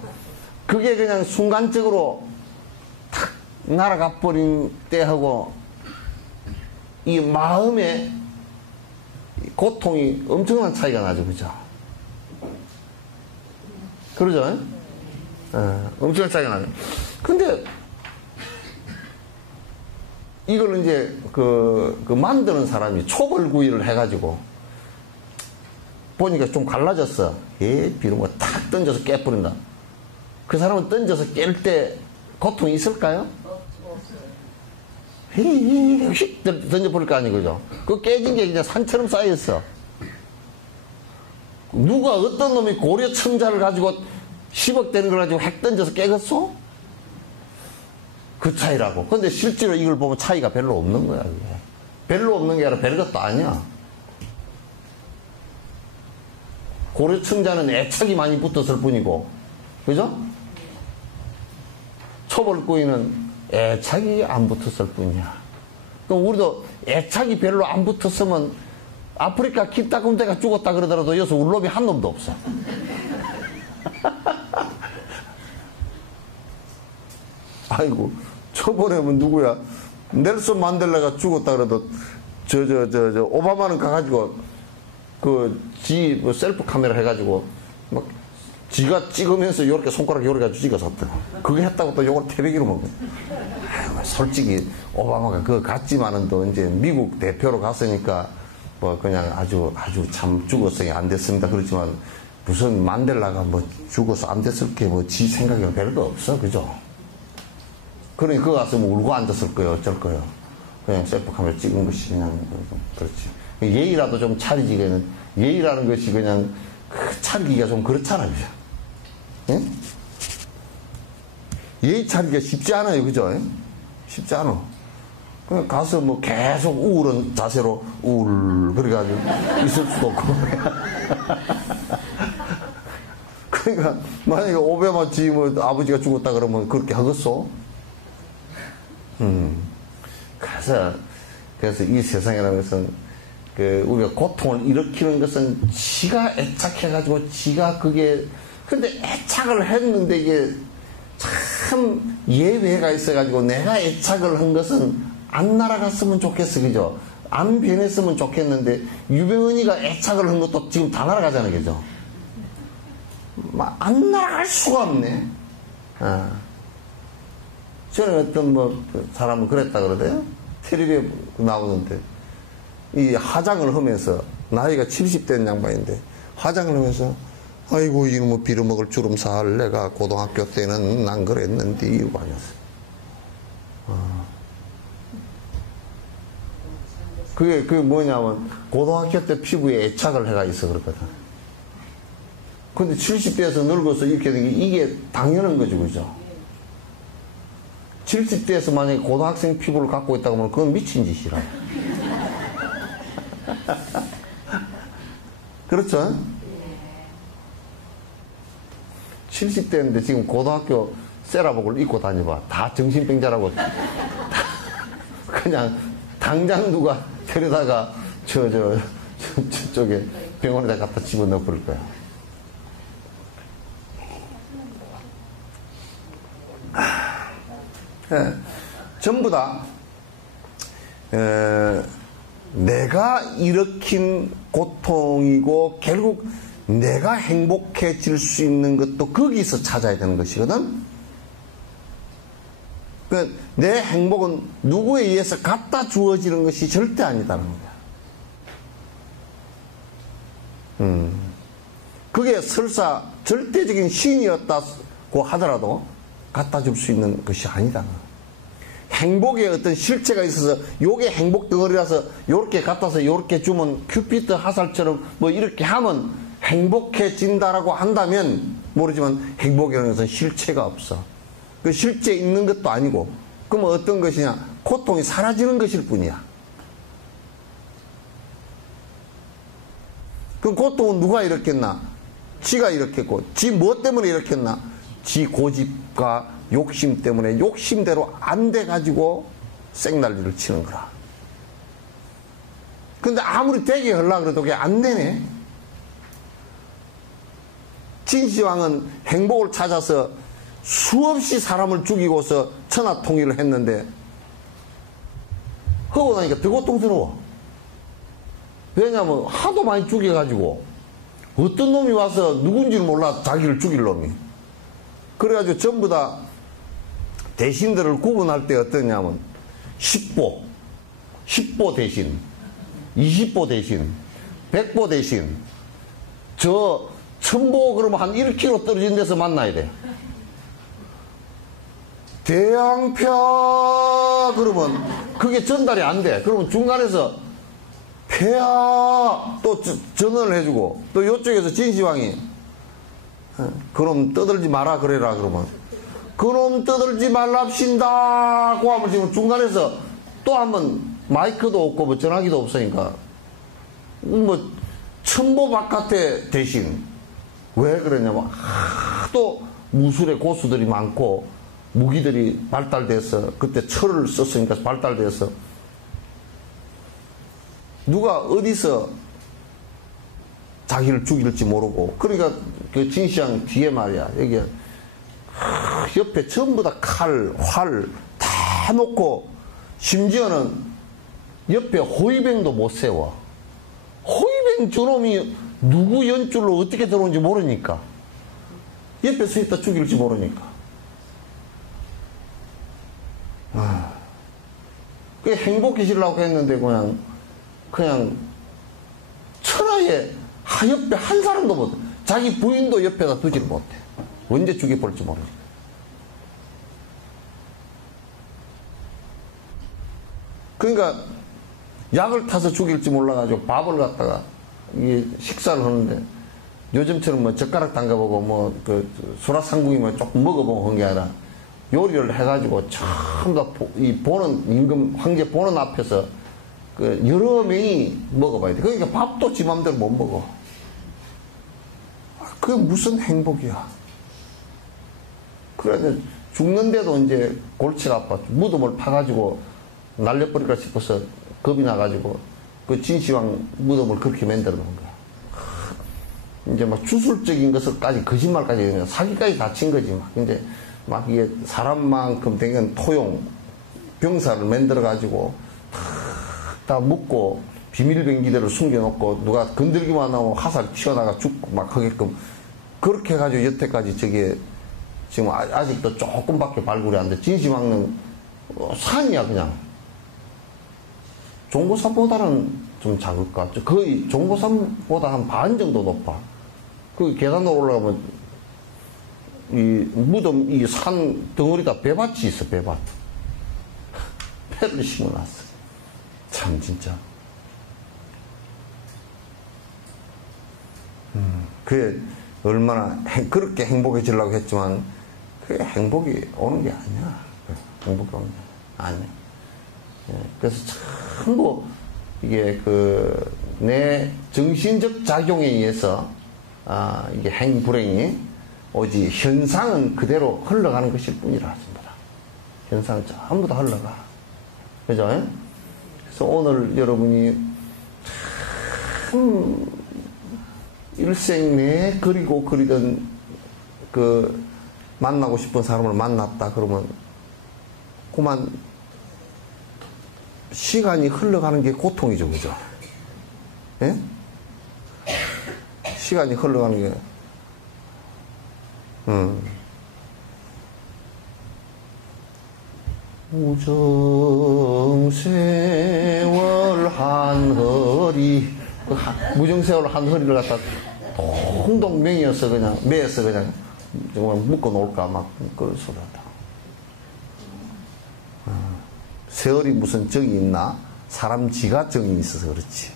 그게 그냥 순간적으로 탁 날아가 버린 때하고 이 마음의 고통이 엄청난 차이가 나죠, 그죠? 그러죠? 엄청난 차이가 나죠. 근데 이걸 이제 그 만드는 사람이 초벌구이를 해가지고 보니까 좀 갈라졌어. 비름 거 탁 던져서 깨버린다. 그 사람은 던져서 깰 때 고통이 있을까요? 휙 던져버릴 거 아니고, 그죠? 그 깨진 게 그냥 산처럼 쌓였어. 누가 어떤 놈이 고려청자를 가지고 10억 되는 걸 가지고 핵 던져서 깨겠어? 그 차이라고. 근데 실제로 이걸 보면 차이가 별로 없는 거야, 이게. 별로 없는 게 아니라 별것도 아니야. 고려청자는 애착이 많이 붙었을 뿐이고, 그죠? 초벌구이는 애착이 안 붙었을 뿐이야. 그럼 우리도 애착이 별로 안 붙었으면 아프리카 기따금대가 죽었다 그러더라도 여기서 울 놈이 한 놈도 없어. 아이고, 저번에는 누구야? 넬슨 만델라가 죽었다 그래도 오바마는 가가지고 뭐 셀프 카메라 해가지고 막 지가 찍으면서 요렇게 손가락 요렇게 가지고 찍어섰다. 그게 했다고 또 요걸 태백이로 먹어. 솔직히 오바마가 그거 같지만은 또 이제 미국 대표로 갔으니까 뭐 그냥 아주 참 죽었으니 안 됐습니다. 그렇지만 무슨 만델라가 뭐 죽어서 안 됐을 게 뭐 지 생각에는 별거 없어, 그죠? 그러니 그거 가서 뭐 울고 앉았을 거예요, 어쩔 거예요. 그냥 셀프 카메라 찍은 것이 그냥 그렇지. 예의라도 좀 차리지. 그냥 예의라는 것이 그냥 차리기가 좀 그렇잖아요, 그죠? 예? 예의 차리기가 쉽지 않아요, 그죠? 쉽지 않아. 그냥 가서 뭐 계속 우울한 자세로 그래가지고 있을 수도 없고. 그러니까 만약에 오바마 지 뭐 아버지가 죽었다 그러면 그렇게 하겠어? 그래서 이 세상이라는 것은 우리가 고통을 일으키는 것은 지가 애착해가지고 지가 근데 애착을 했는데 이게 참 예외가 있어가지고 내가 애착을 한 것은 안 날아갔으면 좋겠어, 그죠? 안 변했으면 좋겠는데 유병헌이가 애착을 한 것도 지금 다 날아가잖아요, 그죠? 안 날아갈 수가 없네. 전에 어떤 사람은 그랬다 그러대요. 텔레비에 나오는데 이 화장을 하면서 나이가 70된 양반인데 화장을 하면서 아이고 이놈의 빌어먹을 주름살 내가 고등학교 때는 난 그랬는데 이거 아니었어. 그게 뭐냐면 고등학교 때 피부에 애착을 해가 있어 그렇거든. 근데 70대에서 늙어서 이렇게 된 게 이게 당연한 거죠, 그죠? 70대에서 만약에 고등학생 피부를 갖고 있다고 하면 그건 미친 짓이라. 그렇죠? 70대인데 지금 고등학교 세라복을 입고 다녀봐. 다 정신병자라고. 그냥 당장 누가 데려다가 저쪽에 병원에다 갖다 집어넣어 버릴 거야. 전부 다 내가 일으킨 고통이고 결국 내가 행복해질 수 있는 것도 거기서 찾아야 되는 것이거든. 내 행복은 누구에 의해서 갖다 주어지는 것이 절대 아니다는 거야. 그게 설사 절대적인 신이었다고 하더라도 갖다 줄 수 있는 것이 아니다. 행복에 어떤 실체가 있어서 요게 행복 덩어리라서 요렇게 갖다서 요렇게 주면 큐피트 화살처럼 뭐 이렇게 하면 행복해진다라고 한다면 모르지만 행복이라는 것은 실체가 없어. 그 실제 있는 것도 아니고 그러면 어떤 것이냐? 고통이 사라지는 것일 뿐이야. 그 고통은 누가 일으켰나? 지가 일으켰고 지 뭐 때문에 일으켰나? 지 고집과 욕심 때문에 욕심대로 안 돼가지고 생난리를 치는 거라. 근데 아무리 되게 하려고 그래도 그게 안 되네. 진시황은 행복을 찾아서 수없이 사람을 죽이고서 천하통일을 했는데 하고 나니까 더 고통스러워. 왜냐하면 하도 많이 죽여가지고 어떤 놈이 와서 누군지를 몰라 자기를 죽일 놈이. 그래가지고 전부 다 대신들을 구분할 때 어떠냐면 10보 대신, 20보 대신, 100보 대신, 저 1000보 그러면 한 1km 떨어진 데서 만나야 돼. 대양펴 그러면 그게 전달이 안 돼. 그러면 중간에서 폐하 또 전언을 해주고 또 이쪽에서 진시황이 그놈 떠들지 마라 그래라 그러면 그놈 떠들지 말랍신다 고 하면 지금 중간에서 또 한번 마이크도 없고 뭐 전화기도 없으니까 뭐 1000보 바깥에 대신 왜 그러냐면 하도 무술의 고수들이 많고 무기들이 발달돼서 그때 철을 썼으니까 발달돼서 누가 어디서 자기를 죽일지 모르고 그러니까 그 진시황 뒤에 말이야 여기 옆에 전부 다 칼, 활 다 놓고 심지어는 옆에 호위병도 못 세워. 호위병 저놈이 누구 연줄로 어떻게 들어온지 모르니까 옆에 서 있다 죽일지 모르니까 그게 행복해지려고 했는데 그냥 천하에 옆에 한 사람도 못 자기 부인도 옆에다 두지를 못해. 언제 죽여볼지 모르니까. 그러니까 약을 타서 죽일지 몰라가지고 밥을 갖다가 이게 식사를 하는데 요즘처럼 뭐 젓가락 담가보고 뭐 그 수라상궁이면 조금 먹어보고 한 게 아니라 요리를 해가지고 전부 다 이 보는 임금 황제 보는 앞에서 그 여러 명이 먹어봐야 돼. 그러니까 밥도 지 맘대로 못 먹어. 그게 무슨 행복이야. 그래서 죽는데도 이제 골치가 아파. 무덤을 파가지고 날려버릴까 싶어서 겁이 나가지고 그 진시황 무덤을 그렇게 만들어 놓은 거야. 이제 막 주술적인 것을까지 거짓말까지 사기까지 다 친 거지. 막 이제 막 이게 사람만큼 된 토용 병사를 만들어 가지고 다 묶고 비밀병기들을 숨겨놓고 누가 건들기만 하면 화살 튀어나가 죽고 막 하게끔 그렇게 해가지고 여태까지 저게 지금 아직도 조금밖에 발굴이 안 돼. 진시황은 산이야 그냥. 종고산보다는 좀 작을 것 같죠. 거의 종고산보다 한 반 정도 높아. 그 계단으로 올라가면 이 무덤 이 산 덩어리다 배밭이 있어. 배밭. 배를 심어놨어. 참 진짜. 그게 얼마나 그렇게 행복해지려고 했지만 그게 행복이 오는 게 아니야. 행복이 오는 게 아니야. 그래서 전부 이게 그 내 정신적 작용에 의해서 이게 행불행이 오직 현상은 그대로 흘러가는 것일 뿐이라 전부 다. 현상은 전부 다 흘러가. 그죠? 그래서 오늘 여러분이 참 일생 내 그리고 그리던 그 만나고 싶은 사람을 만났다 그러면 그만 시간이 흘러가는 게 고통이죠, 그죠? 예? 시간이 흘러가는 게, 무정세월 한허리, 무정세월 한허리를 갖다 동동 명이어서 그냥, 매여서 그냥 정말 묶어 놓을까, 막, 그런 소리 하다. 세월이 무슨 정이 있나? 사람 지가 정이 있어서 그렇지.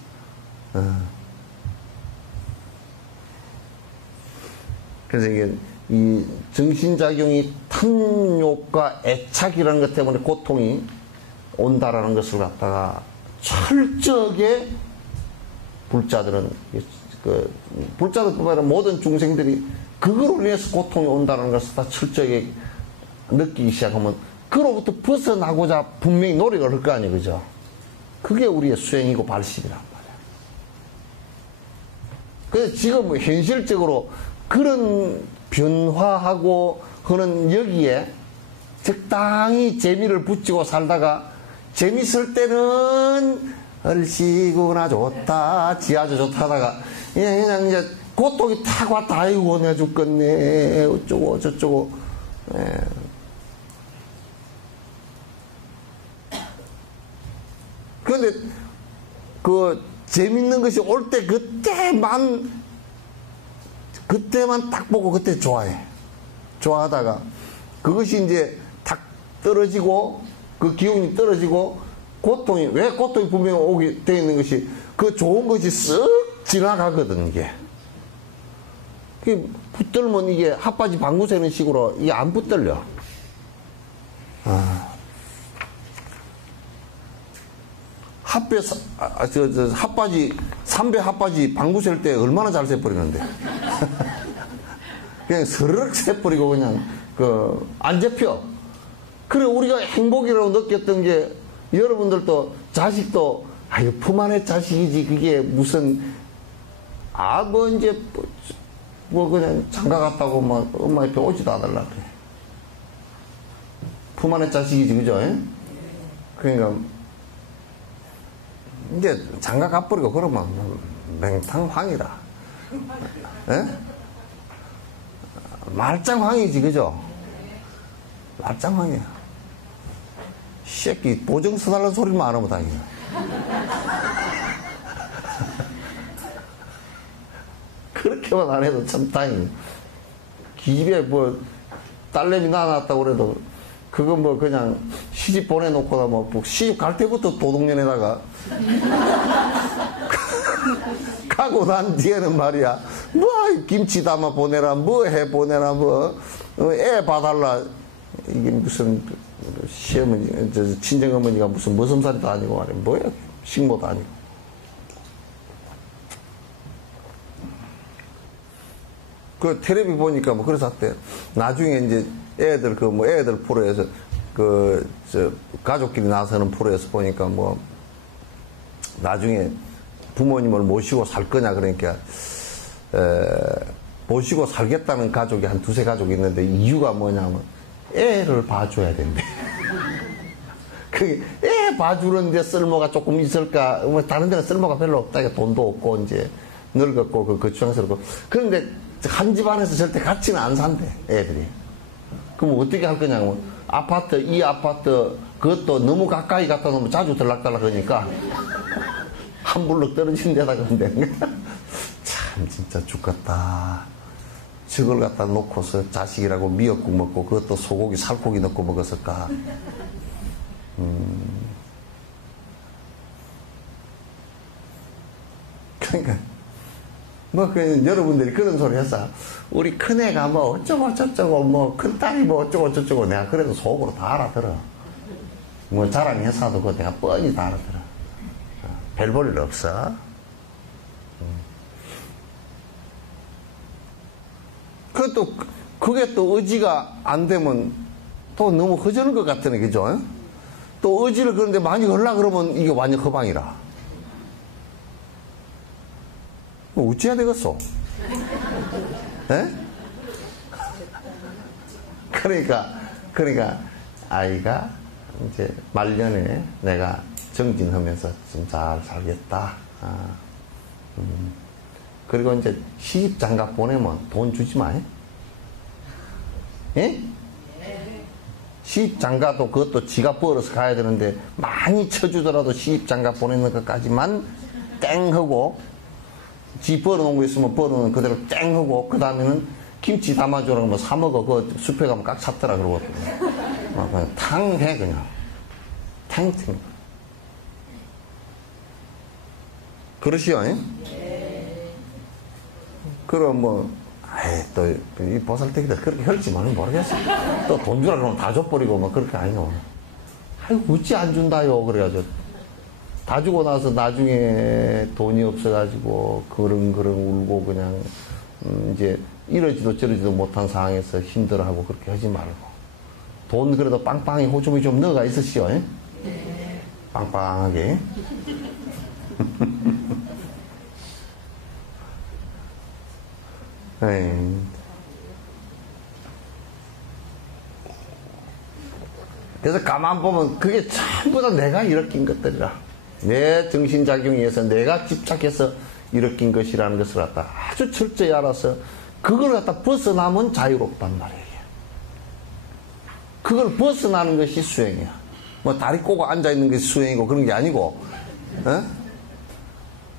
그래서 이게, 이 정신작용이 탐욕과 애착이라는 것 때문에 고통이 온다라는 것을 갖다가 철저하게 불자들은, 불자들뿐만 아니라 모든 중생들이 그거로 인해서 고통이 온다는 것을 다 철저하게 느끼기 시작하면 그로부터 벗어나고자 분명히 노력을 할 거 아니에요, 그죠? 그게 우리의 수행이고 발심이란 말이야. 그래서 지금 현실적으로 그런 변화하고 하는 여기에 적당히 재미를 붙이고 살다가 재밌을 때는 얼씨구나 좋다 지아주 좋다 하다가 그냥 이제 고통이 탁 왔다 아이고 내가 죽겠네 어쩌고 저쩌고 그런데 그 재밌는 것이 올 때 그때만 딱 보고 그때 좋아해. 좋아하다가 그것이 이제 탁 떨어지고 그 기운이 떨어지고 고통이 왜 고통이 분명히 오게 되어 있는 것이 그 좋은 것이 쓱 지나가거든 이게. 붙들면 이게 핫바지 방구 새는 식으로 이게 안 붙들려. 핫바지, 삼배 핫바지 방구 셀 때 얼마나 잘 새버리는데. 그냥 스르륵 새버리고 그냥, 안 잡혀. 그래, 우리가 행복이라고 느꼈던 게, 여러분들도 자식도, 이거 품 안의 자식이지, 그게 무슨, 이제, 그냥 장가 갔다고 막 엄마 옆에 오지도 않으려고 그래. 품 안의 자식이지, 그죠? 그러니까, 이제 장가 가버리고 그러면 맹탕황이라. 예? 말짱황이지, 그죠? 말짱황이야. 새끼, 보증 써달라는 소리만 안 하면 다행이야. 그렇게만 안 해도 참 다행이야. 기집애 딸내미 낳아놨다고 그래도 그거 그냥 시집 보내놓고 시집 갈 때부터 도둑년에다가 가고 난 뒤에는 말이야 김치 담아 보내라 해 보내라 애 봐달라 이게 무슨 시어머니 친정어머니가 무슨 머슴살이도 아니고 말이야 뭐야 식모도 아니고 그 텔레비 보니까 그래서 할때 나중에 이제 애들 애들 프로에서 가족끼리 나서는 프로에서 보니까 나중에 부모님을 모시고 살 거냐 그러니까 모시고 살겠다는 가족이 한 두세 가족이 있는데 이유가 뭐냐면 애를 봐줘야 된대. 애 봐주는데 쓸모가 조금 있을까? 다른 데는 쓸모가 별로 없다. 돈도 없고 이제 늙었고 거추장스럽고 그런데 한 집안에서 절대 같이는 안 산대 애들이. 그럼 어떻게 할 거냐면 이 아파트 그것도 너무 가까이 갖다 놓으면 자주 들락달락 하니까 한 블럭 떨어진 데다 그런데 참 진짜 죽겠다. 저걸 갖다 놓고서 자식이라고 미역국 먹고 그것도 소고기 살코기 넣고 먹었을까. 그러니까 여러분들이 그런 소리 했어. 우리 큰애가 어쩌고 저쩌고 큰딸이 어쩌고 저쩌고 내가 그래도 속으로 다 알아들어. 자랑해서도 그거 내가 뻔히 다 알아들어. 별 볼 일 없어. 그게 또 의지가 안 되면 또 너무 허전한 것 같으네, 그죠? 또 어지를 그런데 많이 걸라 그러면 이게 완전 허방이라. 어찌해야 되겠어? 에? 그러니까 아이가 이제 말년에 내가 정진하면서 좀 잘 살겠다. 그리고 이제 시집 장가 보내면 돈 주지 마. 예? 시집 장가도 그것도 지가 벌어서 가야 되는데 많이 쳐주더라도 시집 장가 보내는 것까지만 땡 하고, 지 벌어놓은 거 있으면 벌어놓은 그대로 땡 하고, 그 다음에는 김치 담아주라고 하면 사먹어. 그 숲에 가면 깍 찼더라 그러거든. 그냥 탕 해, 그냥. 탱탱. 그러시오, 예? 그럼 또, 이 보살댁이들 그렇게 혈지만은 모르겠어. 또 돈 주라 그러면 다 줘버리고, 그렇게 아니노. 아이고, 어찌 안 준다요. 그래가지고. 다 주고 나서 나중에 돈이 없어가지고, 그릉그릉 울고, 그냥, 이제, 이러지도 저러지도 못한 상황에서 힘들어하고, 그렇게 하지 말고. 돈 그래도 빵빵히 호주머니 좀 넣어가 있으시오, 예? 빵빵하게. 그래서 가만 보면 그게 전부 다 내가 일으킨 것들이라. 내 정신작용에 의해서 내가 집착해서 일으킨 것이라는 것을 갖다 아주 철저히 알아서 그걸 갖다 벗어나면 자유롭단 말이에요. 그걸 벗어나는 것이 수행이야. 다리 꼬고 앉아있는 것이 수행이고 그런 게 아니고,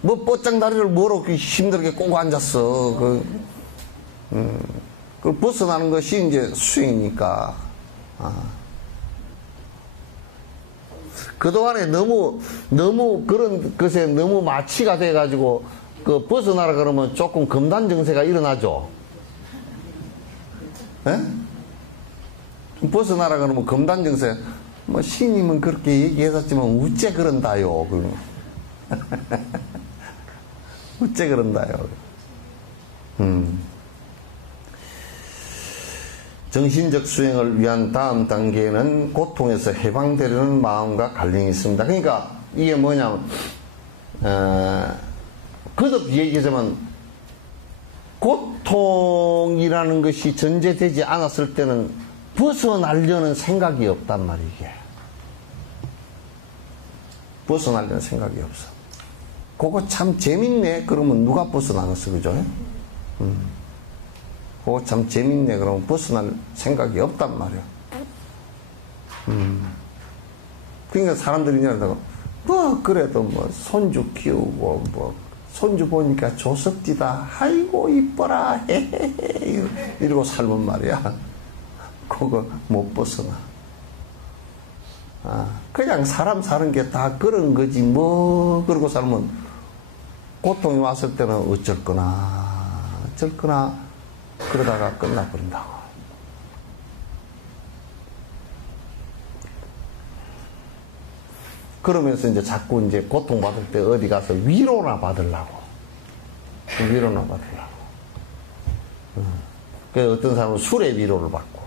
뻗장 다리를 뭐로 힘들게 꼬고 앉았어. 그걸 벗어나는 것이 이제 수행이니까. 그동안에 너무 그런 것에 너무 마취가 돼가지고, 벗어나라 그러면 조금 금단 증세가 일어나죠. 벗어나라 그러면 금단 증세. 시인님은 그렇게 얘기했었지만, 우째 그런다요. 우째 그런다요. 정신적 수행을 위한 다음 단계는 고통에서 해방되려는 마음과 갈등이 있습니다. 그러니까 이게 뭐냐면, 거듭 얘기하자면, 고통이라는 것이 전제되지 않았을 때는 벗어나려는 생각이 없단 말이에요. 이게. 벗어나려는 생각이 없어. 그거 참 재밌네. 그러면 누가 벗어나겠어, 그죠? 그거 참 재밌네. 그러면 벗어날 생각이 없단 말이야. 그러니까 사람들이 이러다가, 그래도 손주 키우고, 손주 보니까 조석지다. 아이고, 이뻐라. 헤헤헤. 이러고 살면 말이야. 그거 못 벗어나. 그냥 사람 사는 게 다 그런 거지. 그러고 살면 고통이 왔을 때는 어쩔거나 그러다가 끝나버린다고. 그러면서 이제 자꾸 이제 고통받을 때 어디 가서 위로나 받으려고. 그래서 어떤 사람은 술에 위로를 받고,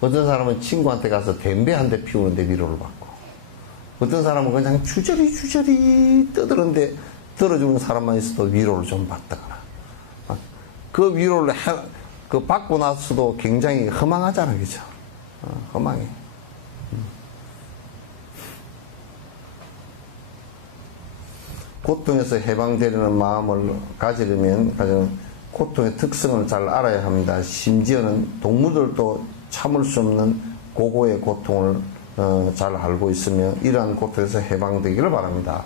어떤 사람은 친구한테 가서 담배 한 대 피우는데 위로를 받고, 어떤 사람은 그냥 주저리 떠드는데 들어주는 사람만 있어도 위로를 좀 받다거나. 그 위로를 받고 나서도 굉장히 허망하잖아, 그죠? 허망해. 고통에서 해방되려는 마음을 가지려면 고통의 특성을 잘 알아야 합니다. 심지어는 동물들도 참을 수 없는 고고의 고통을 잘 알고 있으며 이러한 고통에서 해방되기를 바랍니다.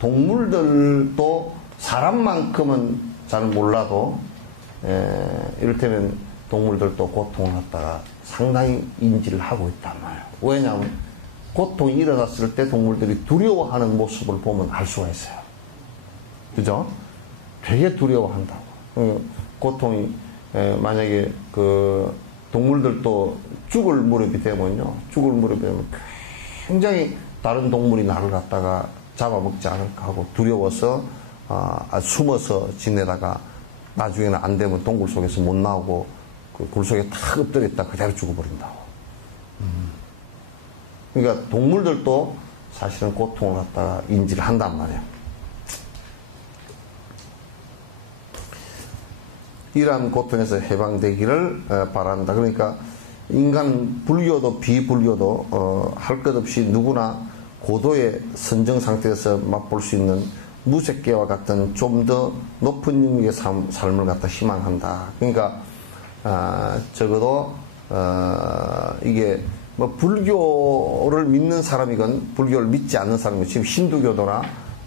동물들도 사람만큼은 잘 몰라도 이를테면 동물들도 고통을 갖다가 상당히 인지를 하고 있단 말이에요. 왜냐하면 고통이 일어났을 때 동물들이 두려워하는 모습을 보면 알 수가 있어요. 그죠? 되게 두려워한다고. 고통이 만약에 동물들도 죽을 무렵이 되면요, 굉장히 다른 동물이 나를 갖다가 잡아먹지 않을까 하고 두려워서 숨어서 지내다가 나중에는 안 되면 동굴 속에서 못 나오고 그 굴 속에 탁 엎드렸다 그대로 죽어버린다고. 그러니까 동물들도 사실은 고통을 갖다가 인지를 한단 말이에요. 이러한 고통에서 해방되기를 바란다. 그러니까 인간 불교도 비불교도 할 것 없이 누구나 고도의 선정 상태에서 맛볼 수 있는 무색계와 같은 좀 더 높은 영역의 삶을 갖다 희망한다. 그러니까 적어도 이게 뭐 불교를 믿는 사람이건 불교를 믿지 않는 사람이건 지금 힌두교도나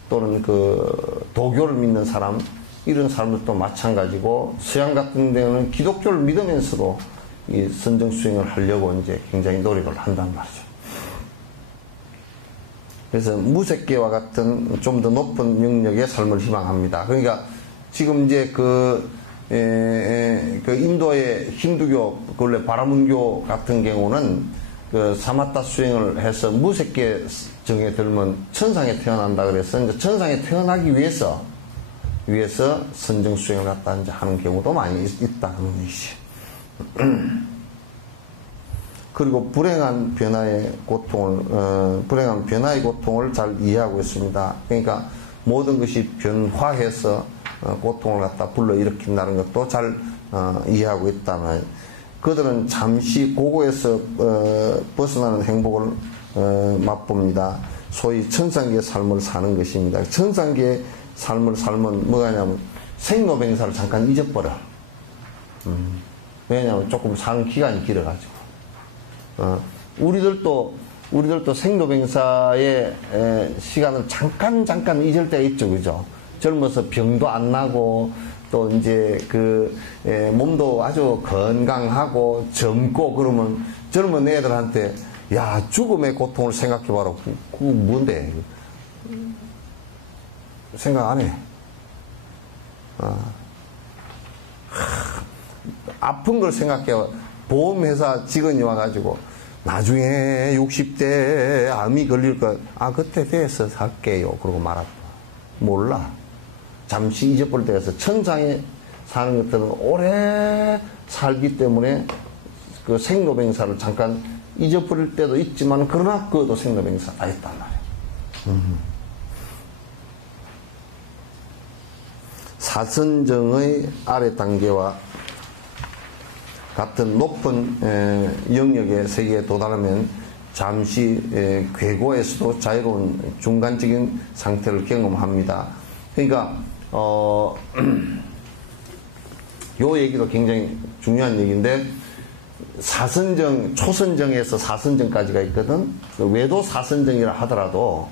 또는 그 도교를 믿는 사람 이런 사람들도 마찬가지고 서양 같은 데는 기독교를 믿으면서도 이 선정 수행을 하려고 이제 굉장히 노력을 한단 말이죠. 그래서 무색계와 같은 좀 더 높은 영역의 삶을 희망합니다. 그러니까 지금 이제 그 인도의 힌두교, 원래 바라문교 같은 경우는 그 사마타 수행을 해서 무색계 정에 들면 천상에 태어난다 그래서 이제 천상에 태어나기 위해서 선정 수행을 갖다 이제 하는 경우도 많이 있다는 얘기지. 그리고 불행한 변화의 고통을 잘 이해하고 있습니다. 그러니까 모든 것이 변화해서 고통을 갖다 불러일으킨다는 것도 잘 이해하고 있다면 그들은 잠시 고고에서 벗어나는 행복을 맛봅니다. 소위 천상계의 삶을 사는 것입니다. 천상계의 삶을 살면 뭐가 냐면 생로병사를 잠깐 잊어버려. 왜냐하면 조금 사는 기간이 길어가지고. 우리들도 생로병사의 시간을 잠깐 잊을 때가 있죠, 그죠? 젊어서 병도 안 나고, 또 이제 몸도 아주 건강하고 젊고 그러면 젊은 애들한테, 야, 죽음의 고통을 생각해봐라. 그거 뭔데? 생각 안 해. 아픈 걸 생각해요. 보험회사 직원이 와가지고 나중에 60대 암이 걸릴 거, 그때 돼서 살게요. 그러고 말았다. 몰라. 잠시 잊어버릴 때가 있어. 천상에 사는 것들은 오래 살기 때문에 그 생로병사를 잠깐 잊어버릴 때도 있지만, 그러나 그것도 생로병사가 있단 말이에요. 사선정의 아래 단계와 같은 높은 영역의 세계에 도달하면 잠시 괴고에서도 자유로운 중간적인 상태를 경험합니다. 그러니까 요 얘기도 굉장히 중요한 얘기인데, 초선정에서 사선정까지가 있거든. 외도 사선정이라 하더라도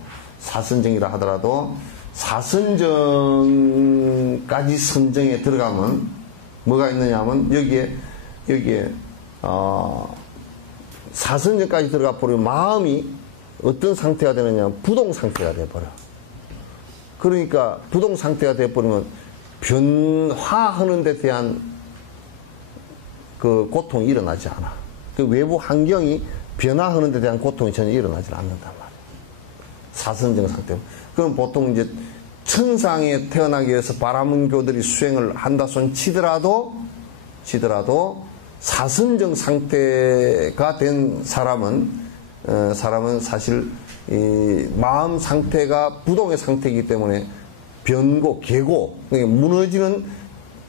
사선정까지 선정에 들어가면 뭐가 있느냐 하면 여기에 사선정까지 들어가 버리면 마음이 어떤 상태가 되느냐 하면 부동 상태가 돼버려. 그러니까 부동 상태가 돼버리면 변화하는 데 대한 그 고통이 일어나지 않아. 그 외부 환경이 변화하는 데 대한 고통이 전혀 일어나지 않는단 말이야. 사선정 상태. 그럼 보통 이제 천상에 태어나기 위해서 바라문교들이 수행을 한다 손 치더라도 사선정 상태가 된 사람은 사실 이 마음 상태가 부동의 상태이기 때문에 변고, 괴고, 무너지는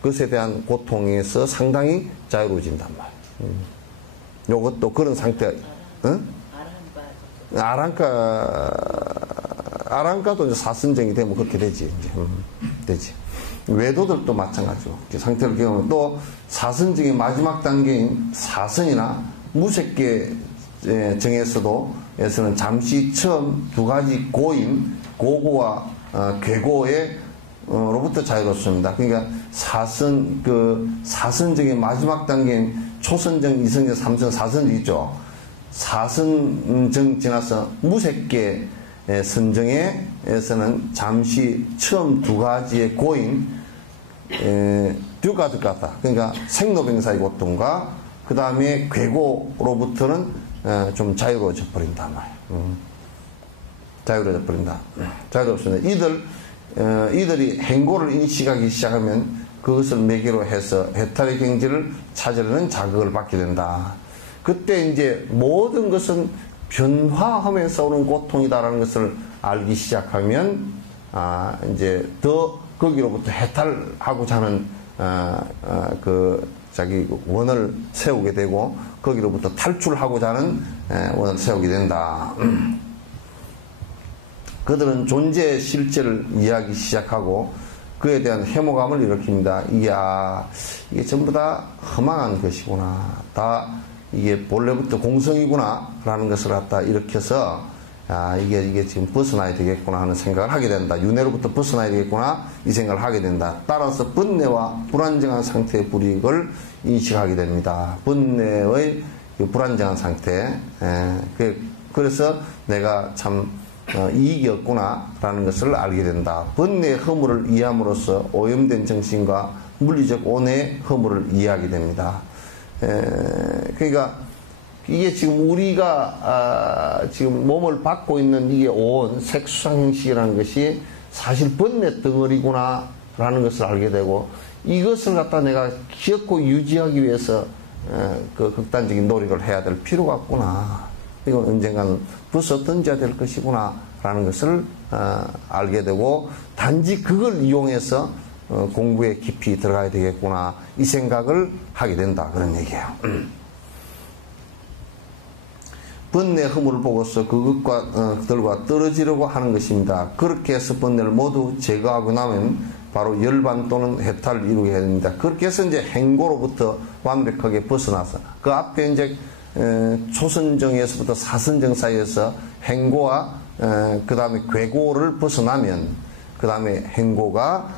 것에 대한 고통에서 상당히 자유로워진단 말이에요. 요것도 그런 상태, 응? 아랑가도 이제 사선정이 되면 그렇게 되지, 이제. 되지. 외도들도 마찬가지고. 상태를 경험하면 또 사선정의 마지막 단계인 사선이나 무색계 정에서는 잠시 처음 두 가지 고인, 고고와 괴고로부터 자유롭습니다. 그러니까 사선정의 마지막 단계인 초선정, 이선정, 삼선, 사선정 있죠. 사선정 지나서 무색계 선정에서는 잠시 처음 두 가지의 고인, 듀가드가다. 그러니까 생로병사의 고통과 그 다음에 괴고로부터는 좀 자유로워져 버린단 말이에요. 자유로워져 버린다. 자유롭습니다. 이들이 행고를 인식하기 시작하면 그것을 매개로 해서 해탈의 경지를 찾으려는 자극을 받게 된다. 그때 이제 모든 것은 변화하면서 오는 고통이다라는 것을 알기 시작하면, 이제 더 거기로부터 해탈하고자 하는, 자기 원을 세우게 되고, 거기로부터 탈출하고자 하는 원을 세우게 된다. 그들은 존재의 실제를 이해하기 시작하고, 그에 대한 해모감을 일으킵니다. 이게 전부 다 허망한 것이구나. 다 이게 본래부터 공성이구나. 라는 것을 갖다 일으켜서, 이게 지금 벗어나야 되겠구나 하는 생각을 하게 된다. 윤회로부터 벗어나야 되겠구나. 이 생각을 하게 된다. 따라서 번뇌와 불안정한 상태의 불이익을 인식하게 됩니다. 번뇌의 불안정한 상태. 그래서 내가 참, 이익이 없구나 라는 것을 알게 된다. 번뇌의 허물을 이해함으로써 오염된 정신과 물리적 온해의 허물을 이해하게 됩니다. 그러니까 이게 지금 우리가 지금 몸을 받고 있는 이게 온 색수상 형식이라는 것이 사실 번뇌 덩어리구나 라는 것을 알게 되고, 이것을 갖다 내가 기억고 유지하기 위해서 그 극단적인 노력을 해야 될 필요가 없구나. 이건 언젠가는 부숴 던져야 될 것이구나 라는 것을 알게 되고, 단지 그걸 이용해서 공부에 깊이 들어가야 되겠구나 이 생각을 하게 된다, 그런 얘기예요. 번뇌 허물을 보고서 그들과 떨어지려고 하는 것입니다. 그렇게 해서 번뇌를 모두 제거하고 나면 바로 열반 또는 해탈을 이루게 됩니다. 그렇게 해서 이제 행고로부터 완벽하게 벗어나서, 그 앞에 이제 초선정에서부터 사선정 사이에서 행고와 그 다음에 괴고를 벗어나면, 그 다음에 행고가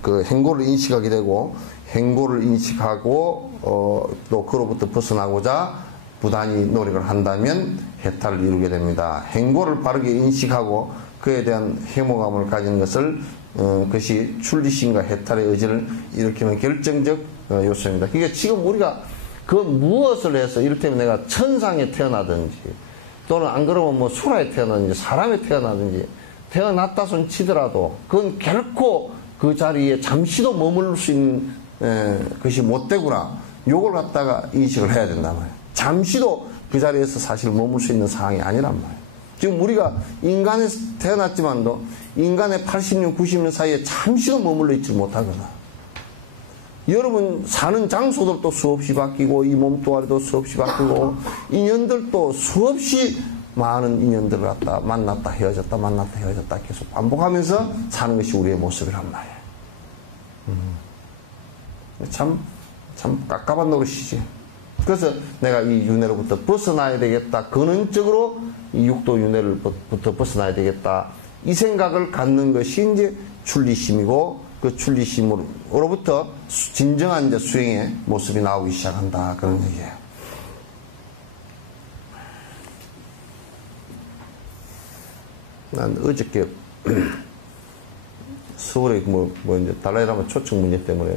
그 행고를 인식하게 되고, 행고를 인식하고 또 그로부터 벗어나고자 부단히 노력을 한다면 해탈을 이루게 됩니다. 행고를 바르게 인식하고 그에 대한 해모감을 가진 것을 그것이 출리심과 해탈의 의지를 일으키는 결정적 요소입니다. 그러니까 지금 우리가 그 무엇을 해서, 이를테면 내가 천상에 태어나든지, 또는 안 그러면 뭐 수라에 태어나든지 사람에 태어나든지 태어났다 손 치더라도 그건 결코 그 자리에 잠시도 머무를 수 있는 것이 못 되구나. 요걸 갖다가 인식을 해야 된단 말이에요. 잠시도 그 자리에서 사실 머물 수 있는 상황이 아니란 말이에요. 지금 우리가 인간에서 태어났지만도 인간의 80년, 90년 사이에 잠시도 머물러 있지 못하거나, 여러분 사는 장소들도 수없이 바뀌고, 이 몸뚱아리도 수없이 바뀌고, 인연들도 수없이 많은 인연들을 갖다 만났다 헤어졌다 만났다 헤어졌다 계속 반복하면서 사는 것이 우리의 모습이란 말이에요. 참 깝깝한 노릇이지. 그래서 내가 이 윤회로부터 벗어나야 되겠다, 근원적으로 이 육도 윤회로부터 벗어나야 되겠다, 이 생각을 갖는 것이 이제 출리심이고, 그 출리심으로부터 진정한 이제 수행의 모습이 나오기 시작한다, 그런 얘기예요. 난 어저께 서울에 이제 달라이라마 초청 문제 때문에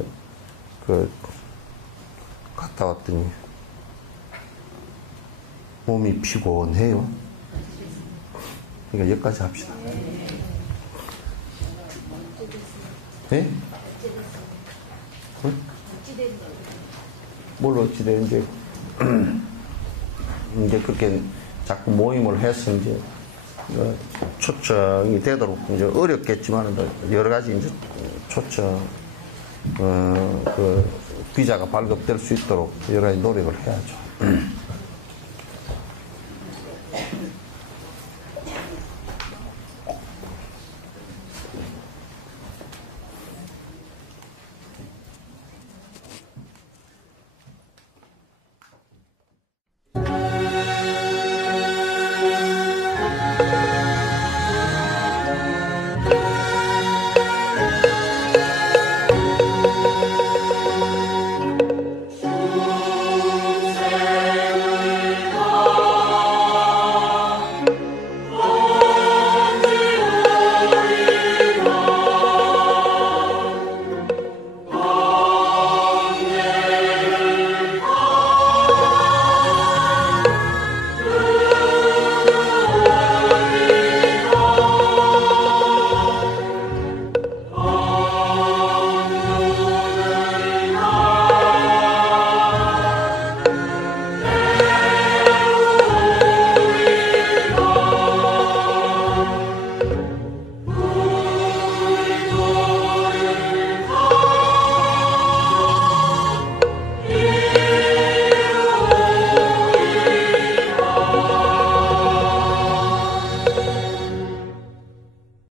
갔다 왔더니 몸이 피곤해요. 그러니까 여기까지 합시다. 네? 뭘 어찌되는지 이제 그렇게 자꾸 모임을 해서 이제 초청이 되도록 이제 어렵겠지만 여러 가지 이제 초청 그 비자가 발급될 수 있도록 여러 가지 노력을 해야죠.